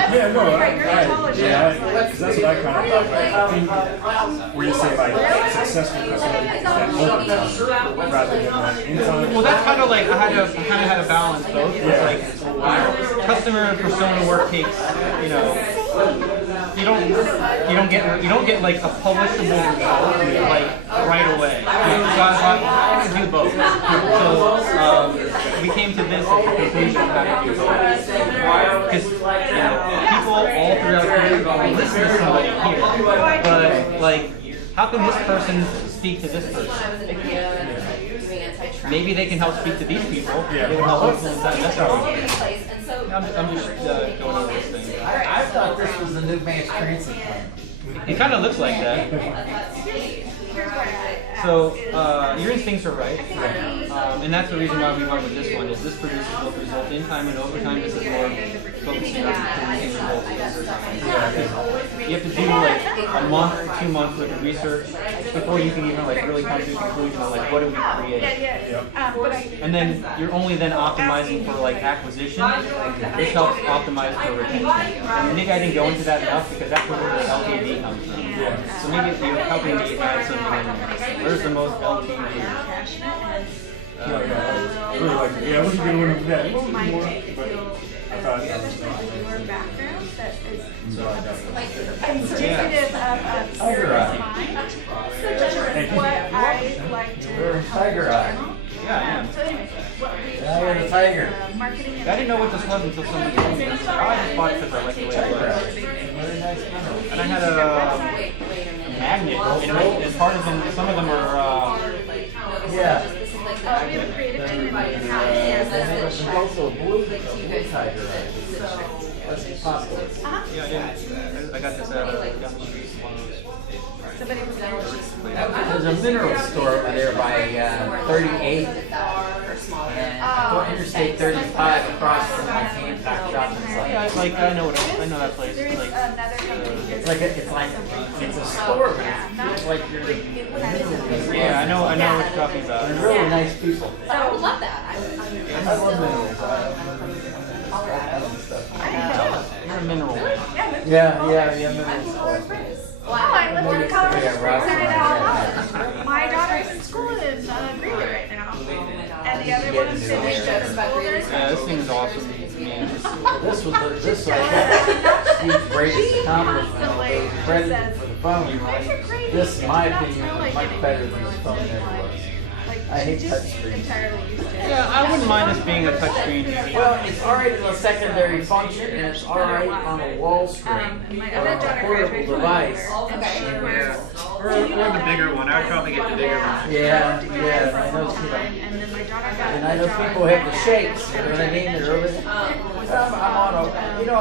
Yeah, no, that's what I kind of thought. Where you say like successful customer rather than like income. Well, that's kind of like I kind of had to balance both. It's like customer persona work takes, you know. You don't get like a publishable result like right away. So I had to do both. So we came to this conclusion that we do both. Because people all throughout the year listen to somebody here, but like how can this person speak to this person? Maybe they can help speak to these people. They can help influence that. That's how we do it. I'm just going over this thing. I thought this was the new mass transit plan. It kind of looks like that. So your instincts are right, and that's the reason why we went with this one. Is this produces both result in time and over time? This is more focusing on producing results over time. You have to do like a month or 2 months worth of research before you can even like really come to a conclusion on like what do we create. And then you're only then optimizing for like acquisition. This helps optimize for retention. And maybe I didn't go into that enough because that's where the LTV comes from. So maybe you're helping me add something in there. Where's the most LTV? Yeah, I wasn't gonna win with that. People might feel your background that is indicative of Tiger eye. mind. So just what I like to You're a tiger eye. Yeah, So anyway, what we Yeah, you're the tiger. marketing and I didn't know what this was until somebody told me. I just bought it because I like the way it looks. Very nice mineral. And I had a magnet, and part of them, some of them are, Yeah. we have a creative team in my house. There's also a blue tiger eye. That's possible. yeah, I got this down the street. Somebody was there. There's a mineral store over there by 38 and Interstate 35 across from my Hancock shopping Yeah, site. like I know that place. There is Like, another company. It's a store, but it feels like you're the mineral. yeah, I know what you're talking about. They're really nice people. I would love that. I love minerals. I love stuff. You're a mineral man. Yeah, minerals. Oh, I live in Colorado Yeah, Springs. Ross. I know. My daughter's in school in Greeley right now. And the other one's finished up school there. Yeah, this thing is awesome. Man. This was Steve's greatest accomplishment. Credit for the phone. This, in my opinion, is much better than this phone ever was. I hate touchscreens. Entirely used to. Yeah, I wouldn't mind this being a touchscreen. Well, it's alright as a secondary function, and it's alright on a wall screen My or other on a daughter portable graduated from device. Or the bigger one. I would probably get the bigger one. Yeah, I know. And then my daughter got And I know people have the shakes. You know what I mean? They're really. I'm on a. You know,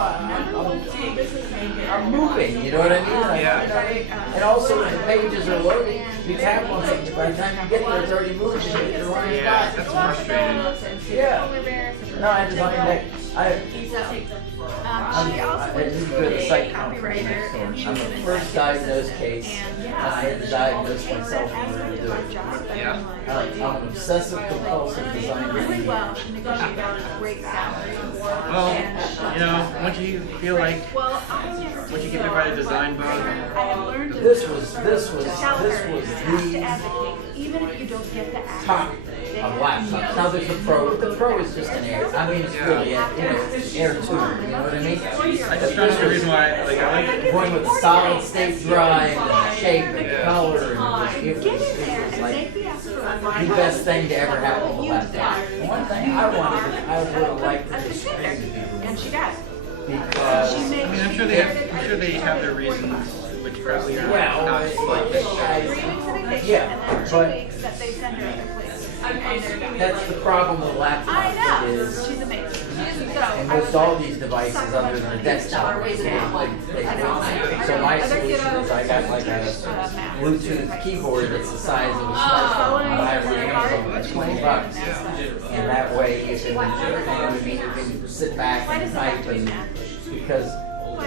I'm moving. You know what I mean? Like, Yeah. And also, when the pages are loading, you tap on something. By the time you get there, it's already moved. And you're running Yeah, back. that's frustrating. Yeah. No, I designed that. She also went This is to good a site copywriter and I'm the first diagnosed case, and I had to diagnose myself in order to do it. Yeah. I'm an obsessive compulsive designer. really well. She negotiated a great salary. Well, once you feel like, Well, once you get bit by the design bug, I have learned to This was tell her the to advocate, even if you don't get the top advocate. of laptops. Now there's the Pro. The Pro is just an Air. I mean, it's really it's Air 2. You know what I mean? I just found the reason why, like, I like Going with the solid state drive and shape and color and it was like the best thing to ever happen to laptop. One thing I would have liked the screen to be And she got it. because I mean, I'm sure they have their reasons, which probably are well, not like. 3 weeks at vacation, Yeah, and then 2 but- weeks that they send her other places. that's the problem with I laptops know, is. she's amazing. So And I most was all like, these devices other than a desktop, so my solution is I got like a Bluetooth keyboard that's the size of a smartphone. I buy it from Amazon for $20, and that way you can sit back and type and because no,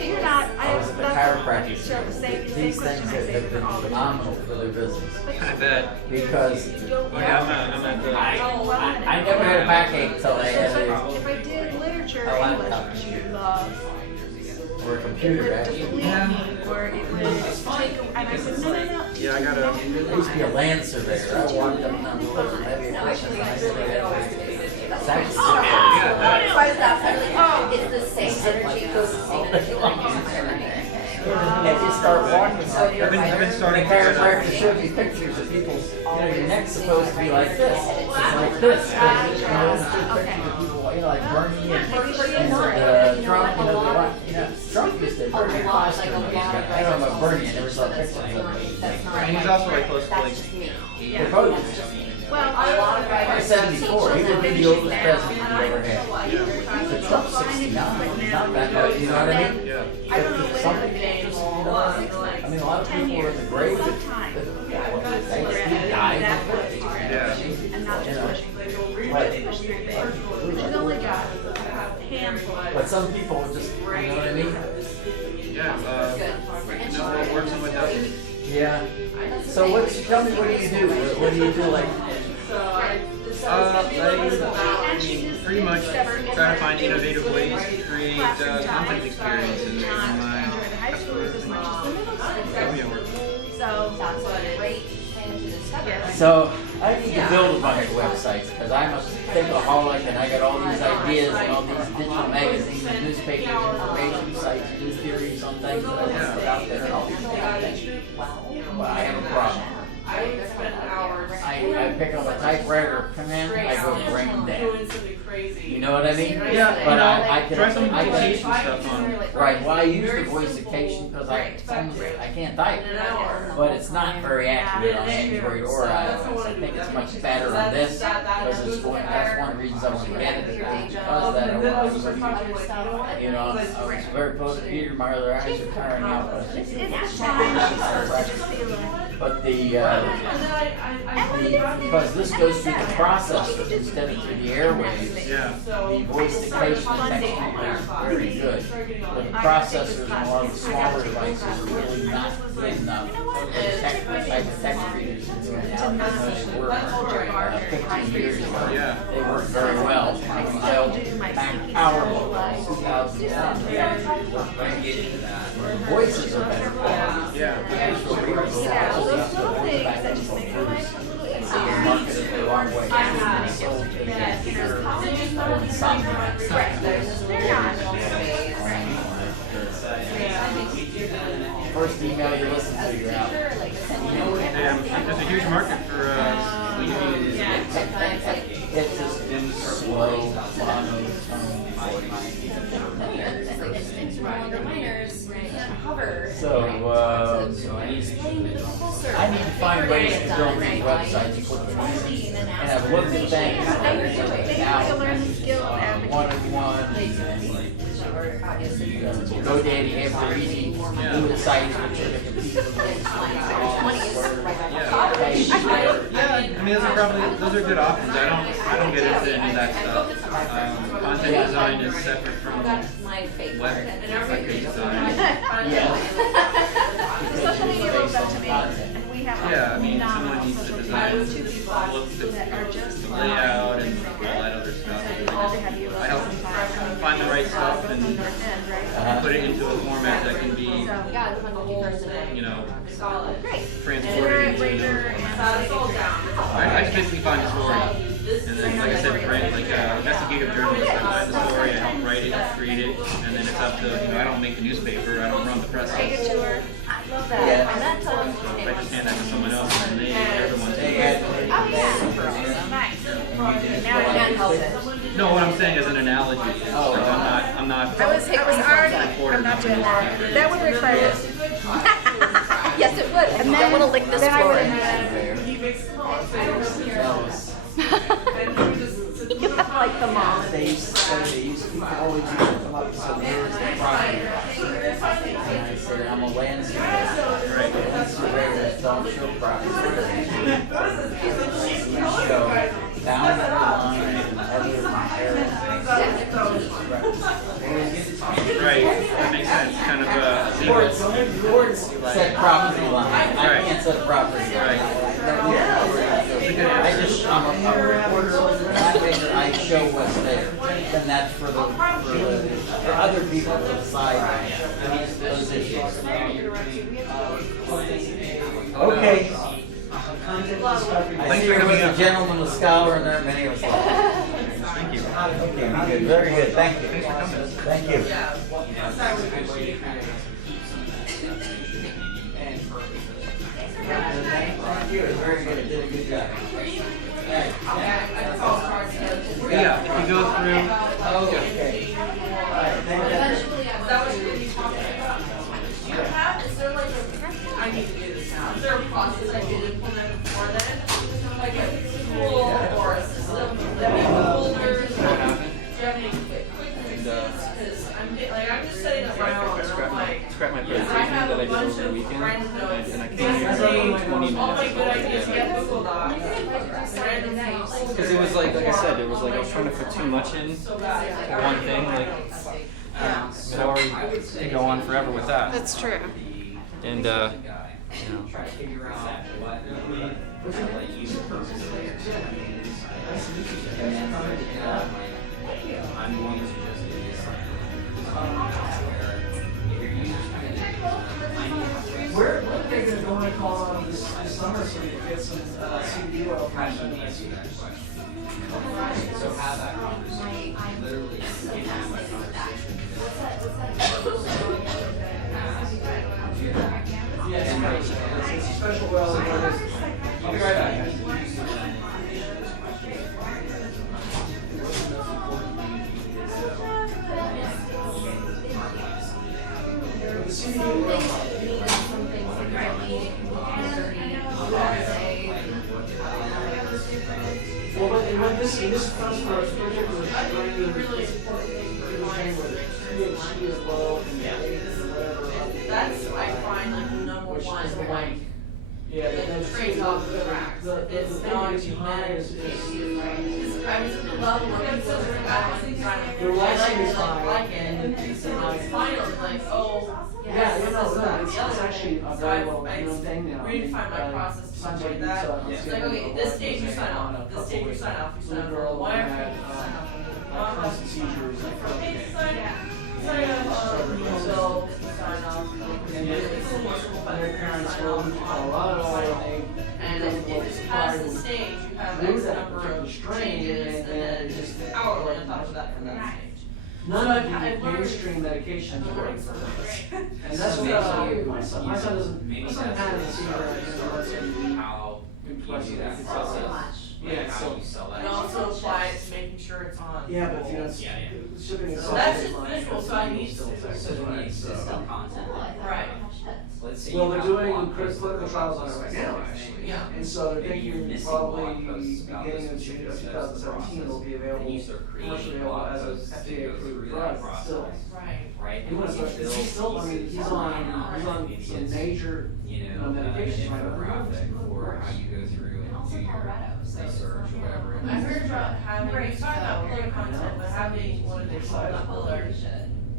you're not. I was at the chiropractic. So the same These question things I say have for been all the phenomenal for their business I bet. because Yeah, I'm at the. I never had a backache until I had If I did literature a or laptop. English, which you love, or a computer actually. or it would take. And I said, no. Yeah, I gotta. I used to be a land surveyor. I walked up and down the road with heavy equipment. And I still had it's actually It's the same energy. if you start walking, I've been starting the to get chiropractor showed me pictures of people's, your neck's supposed to be like this. It's like this. Pictures of people, like Bernie and Trump, Trump used to very lot, cluster. like a lot of I don't know about Bernie, I never saw writers, pictures so of that's him. that's not. And he's also like close to That's like just me. They're both. Well, a lot of I'm writers. 74, he would be the oldest president we've ever had. Yeah. But Trump's 69, he's not that much, you know what I mean? Yeah. I don't know Some when people it just, was. you know, I mean, a lot of people are in the grave. Sometime. He died. Yeah. And not just pushing. But, Push through things. She's only got a handful. but some people just, you know what I mean? Yeah. Know what works and what doesn't. Yeah. So tell me, what do you do? What do you do, like? I pretty much try to find innovative ways to create content experiences for my customers and work. So that's a great thing to discover. So I need to build a bunch of websites because I'm a thinkaholic and I got all these ideas and all these digital magazines and newspapers, information sites, news theories on things that I want to put out there and all these things. But I have a problem. I spend hours. I pick up a typewriter, come in, I go brain dead. Doing something crazy. You know what I mean? Yeah. But I can. Try some I can. dictation stuff on. Right. Well, I use the voice dictation because I can't type, but it's not very accurate on Android or iOS. I think it's much better on this because it's going. That's one of the reasons I want to get it because that I want to use it. You know, I was very close to Peter. My other eyes are tiring out, but because this goes through the processor instead of through the airwaves. Yeah. The voice dictation technically is very good, but the processors and a lot of the smaller devices are really not good enough for the type of text readers that do it now, even though they were 15 years ago. Yeah. They work very well. Until Mac Power 2001, they actually work great. The voices are better quality. Yeah. The actual readers are actually have to hold it back and forth. Marketed the wrong way. Sold to the insomnia. First email you listen to, you're out. Yeah, there's a huge market for It's just been slow, monotone. So, I need to find ways to build these websites quickly. And I've looked at things now, one-on-one, GoDaddy have their easy new sites which are going to compete with Yeah, I mean those are good options. I don't get into any of that stuff. Content design is separate from web page design. Social media rolls up to me, and we have Yeah, I mean phenomenal someone needs to social design media, 2 people that are just the layout and all that other stuff. love to have you I help find the right stuff and put it into a format that can be, you know, transported into. I just basically find the story. And then, like I said, right, like investigative journalism, I find the story, I help write it, create it, and then it's up to, you know, I don't make the newspaper, I don't run the press. Take a tour. I love that. Yeah. And that's all. I just hand that to someone else and everyone's. Oh, yeah. Nice. Now I can't help it. No, what I'm saying is an analogy. Like I'm not. I was already, I'm not doing that. That would require this. Yes, it would. And then- I want to lick this then I floor. Like the mom. They used to always used to come up with some words of property. And I said, I'm a land surveyor. Land surveyors don't show property. We show boundary lines and other Right, that makes sense. Kind of Courts set property line. I can't set property line. I'm a reporter, MatchMaker, I show what's there. And that's for other people to decide those issues. Okay. I see there was a gentleman, a scholar, and there are many of us. Thank you. Okay, good, very good, thank you. Thank you. Thank you, very good, did a good job. Yeah, if you go through. Okay. All right, thank you. I need to do this now. Is there a process I did implement before then? Like a tool or a system that makes folders? Do you have any quick fixes? Because I'm just setting up my own, and I'm like, Scrap my I have a bunch of random notes, and I came here page, 20 minutes all my good ago. ideas get Google Docs, random notes. Because it was like I said, it was like I was trying to fit too much in So bad. for one thing. Like, it could go on forever with that. That's true. And you know. Try to figure out what like user purpose layers can use. And then I'm going to just do this where if your users kind of Where are they going to go and call on this summer so you can get some CBD oil kind from of answer that question. So have that conversation. Literally, you have that conversation. Yeah, it's a special oil. I'll be right back, guys. The CBD oil. Well, when this comes from a particular strain, Really important thing for clients to make sure THC is low and whatever. that's I find like the number one like Yeah, the trade-off of cracks. It's not behind is I was at the level where people are trying to the like is it, high. like it, and it's like, oh, Yeah, this you is know, not it's the other actually thing. a So very I well-known thing now. redefine my process to Sounds something like like that. you It's saw- like, okay, this stage you sign off, this stage you sign off, you sign off for a while, you sign off for constant seizures. okay, sign off, bill, sign off. And It's a more simple, but their parents sign go off to on Colorado and they and if it's past the stage, you have X number of changes and then just hourly on top of that for that stage. none So of the I've learned- mainstream medications work for this. And that's So what maybe my son doesn't, maybe my son that's had a seizure and how you do that process. Like Yeah, how so- you sell that. And also apply it to making sure it's on. Yeah, but you know, it's- Yeah, shipping is. So that's just visual, so I need to. So the existing content. Right. Let's say Well, you they're have doing blog posts clinical that trials are on it right specific now, things. actually. Yeah. And so they're Maybe you're thinking missing probably blog posts about beginning of this particular set of 2017 will be process. available, And you start commercially creating available blog as a posts to FDA go approved through drug, that still. process. Right. Right? You want to start, because he's still, I mean, he's on some major, medications right now. Infographic for how you go through and do your research or whatever. I heard about having, we talked about pillar content, but having what they call that pillar,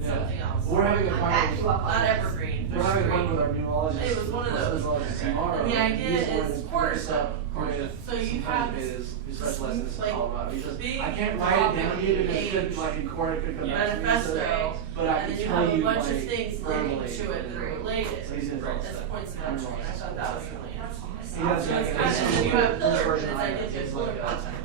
something else. We're having a part Not evergreen, we're but having straight. one with our neurologist. It was one of those. Tomorrow. And the idea He's the one is that quarter picks up with So you some have friend of his who specializes in this in like Colorado. He says, big I can't write it down to you because it could, page like, in court, it could come back to me. manifesto, But I and can then you tell have a you, bunch of like, things linking verbally. to it that are related. So he's in As points of entry, and I thought that was really interesting. He has So like it's a kind of, and then you have pillars, version and of I it. did get It's pillar like, content.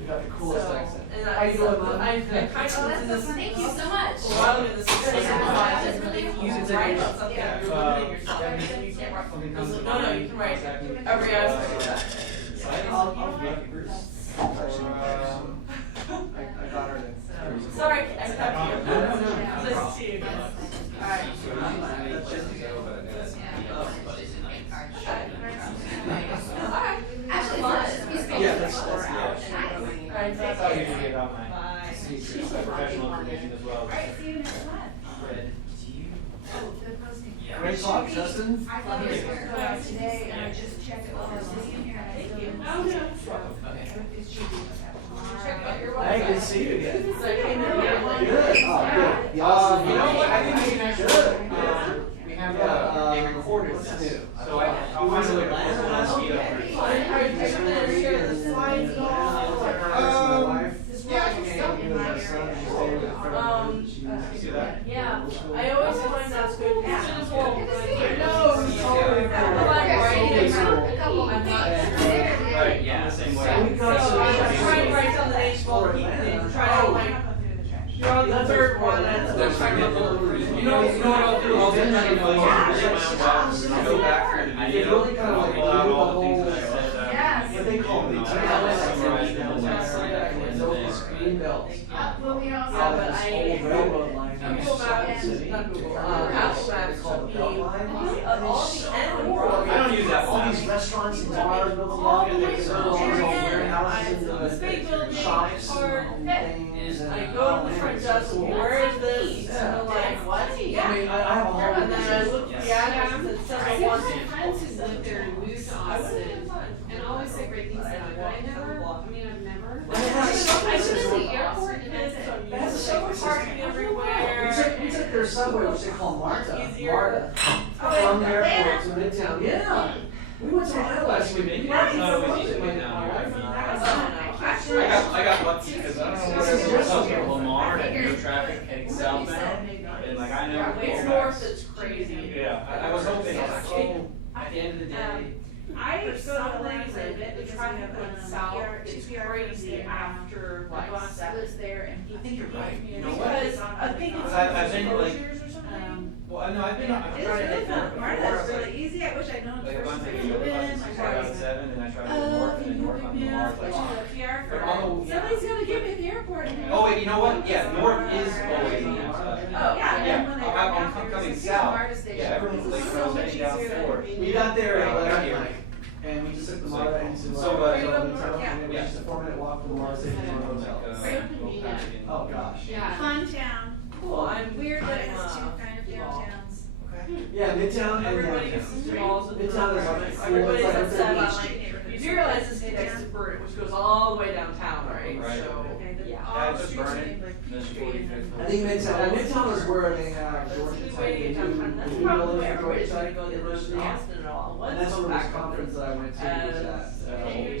you got the coolest So, accent. and How you doing, Mom? I kind of was in this. Thank you so much. A while ago, this exercise is really you can write about something, you're limiting yourself, and you can't write. I was like, no, you can write every aspect of that. I'll get Bruce. I got her to. Sorry, I kept you. No. Nice to see you again. Alright. Yeah, that's That's how you get out my secrets, my professional information as well. Fred, do you? Great talk, Justin. I thought it was going today, and I just checked it while I was sitting here, and I still didn't see it, so it should be. Hey, good to see you again. So I came in here like. Good. Oh, good. Yeah. You know what, I think we can actually, Good. we have, Yeah, they recorded what's this. new? So I'll find a way to Are you gonna share the slides at all, or? See that? Yeah, I always find that's good. You should just hold. No, it's totally I'm not sure. Right, yeah, the same way. So I was trying to write something baseball, and try to like, you're on the third one, and I'm trying to look over. You know what I'll do? I'll then go back for the It video. really kind of like Pull out blew all the the things whole, that I said. what they call the screen belts. Yeah, but I. Railroad line. Google Maps, not Google, Apple Maps took me, all the restaurants, bars, built along with it, warehouses This big and building, shops hard, and things. I And, go to the front desk, where is this? And they're like, what? I mean, I have a whole. And then I look at the address and it says I want My friends who live there and moved to Austin and always say great things about it, but I never, I mean, I've never. I've been at the airport and It has a subway parking system. everywhere. We took their subway, which they call Marta, Easier. from the airport to Midtown. Yeah. We went to Ohio last week. Maybe Yeah, it's not we always loved easy it. down here. I got lucky because I don't know where there's something Lamar and no traffic heading southbound, and like I know. It's north, it's crazy. Yeah, I was hoping at the end of the day. For some reason, the traffic went south, it's crazy after like Boss was there and he. I think you're right. You know what? because I think it's I've been like. closures or something. Well, no, I've tried to hit north before. Marta's Like, really easy, I wish I'd known like it if I'm first. taking over buses, I start out at 7, and I try to go north and then north on the Lamar. Which is a PR But for. on the, Somebody's gonna give me the airport. oh wait, you know what? Yeah, north is always the outside. Oh, yeah, and then when they I'm got out there, coming it was a south. Marta station. Yeah, everyone This like is when I so was much heading down easier than forward. We got there at Yeah. 11 at night, and we just took the Marta into So, Midtown, yeah. and it was just a 4-minute walk from the Marta station to our hotel. Oh gosh. Yeah. Fun town. Well, I'm Weird that it has two kind of downtowns. Yeah, Midtown and Everybody downtown. uses malls and Midtown is like, everybody's it's like upset about a like, you do realize this connects to Burnet, which goes all the way downtown, right? Right. So, Yeah, all it's the just streets Burnet, are like then Peachtree and 45th. I think Midtown is where they have Georgia That's a good Tech, way to they get do downtown. That's the probably building where for Georgia everybody's gonna Tech go, they live in University. Austin and all. And Let's that's go where this back conference that I went to was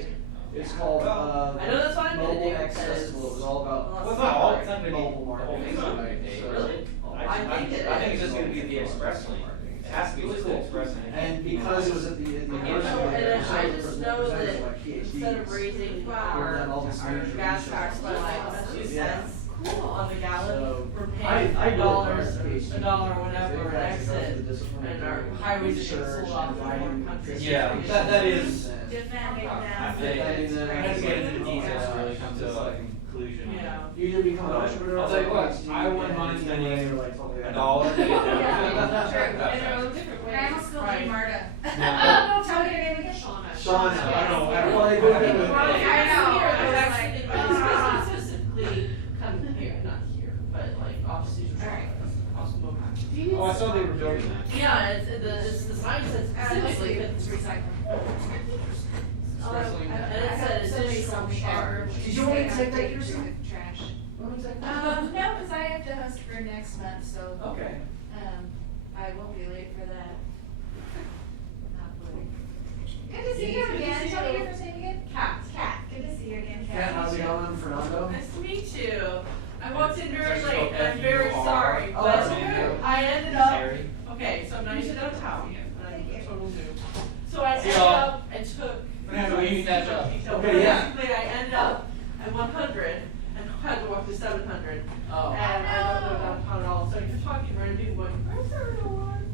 at. It's Well, called, I know that's what I'm gonna Mobile do, X Festival, it was all about. Well, it's not all, it's not gonna be Mobile the whole marketing. thing's not gonna be. Really? I think it's just gonna be the express lane. It has to be just the express lane. And because it was at the university. And I there just was know presenters that like PhDs. instead of raising We've our done all this major gas research. tax by like 2 Yeah. cents on the gallon, So, we're I paying really $5, like PhDs. a dollar whenever They an actually go through exit, the discipline and of our doing highways are research sold and off in finding foreign countries. Yeah, that is. Defending them. I have to get into the details to really come to a conclusion. Yeah. You either become an entrepreneur. I'll tell you what, or I wouldn't mind you spending or like totally $1 to get down. And their own different ways. Grandma's still Right. named Marta. Yeah. Tell me your name again. Sean, I don't know, well, they Well, both do I it. know, I was actually, but specifically come here, not here, but like off Caesar Drive. Oh, I saw they were building that. Yeah, it's the sign says specifically that it's recycling. And it says additional charge. Did you want me to take that yourself? Trash. Want me to take that? No, because I have to host for next month, so, Okay. I won't be late for that. Hopefully. Good to see Good you to again. see Tell me you. your first name again. Cat. Kat. Good to see you again, Kat. Kat, how's it going, Fernando? Nice to meet you. I walked in very It's late, actually and I'm very spelled sorry, Oh, but that's okay. I ended up, Terry. okay, so I'm not using downtown, and I'm a total noob. So I See ended y'all. up, and took. Fernando, we need to catch up. Okay, yeah. Basically, I ended up at 100 and had to walk to 700. Oh. And I don't know downtown at all, so you're talking random people going, where's everyone?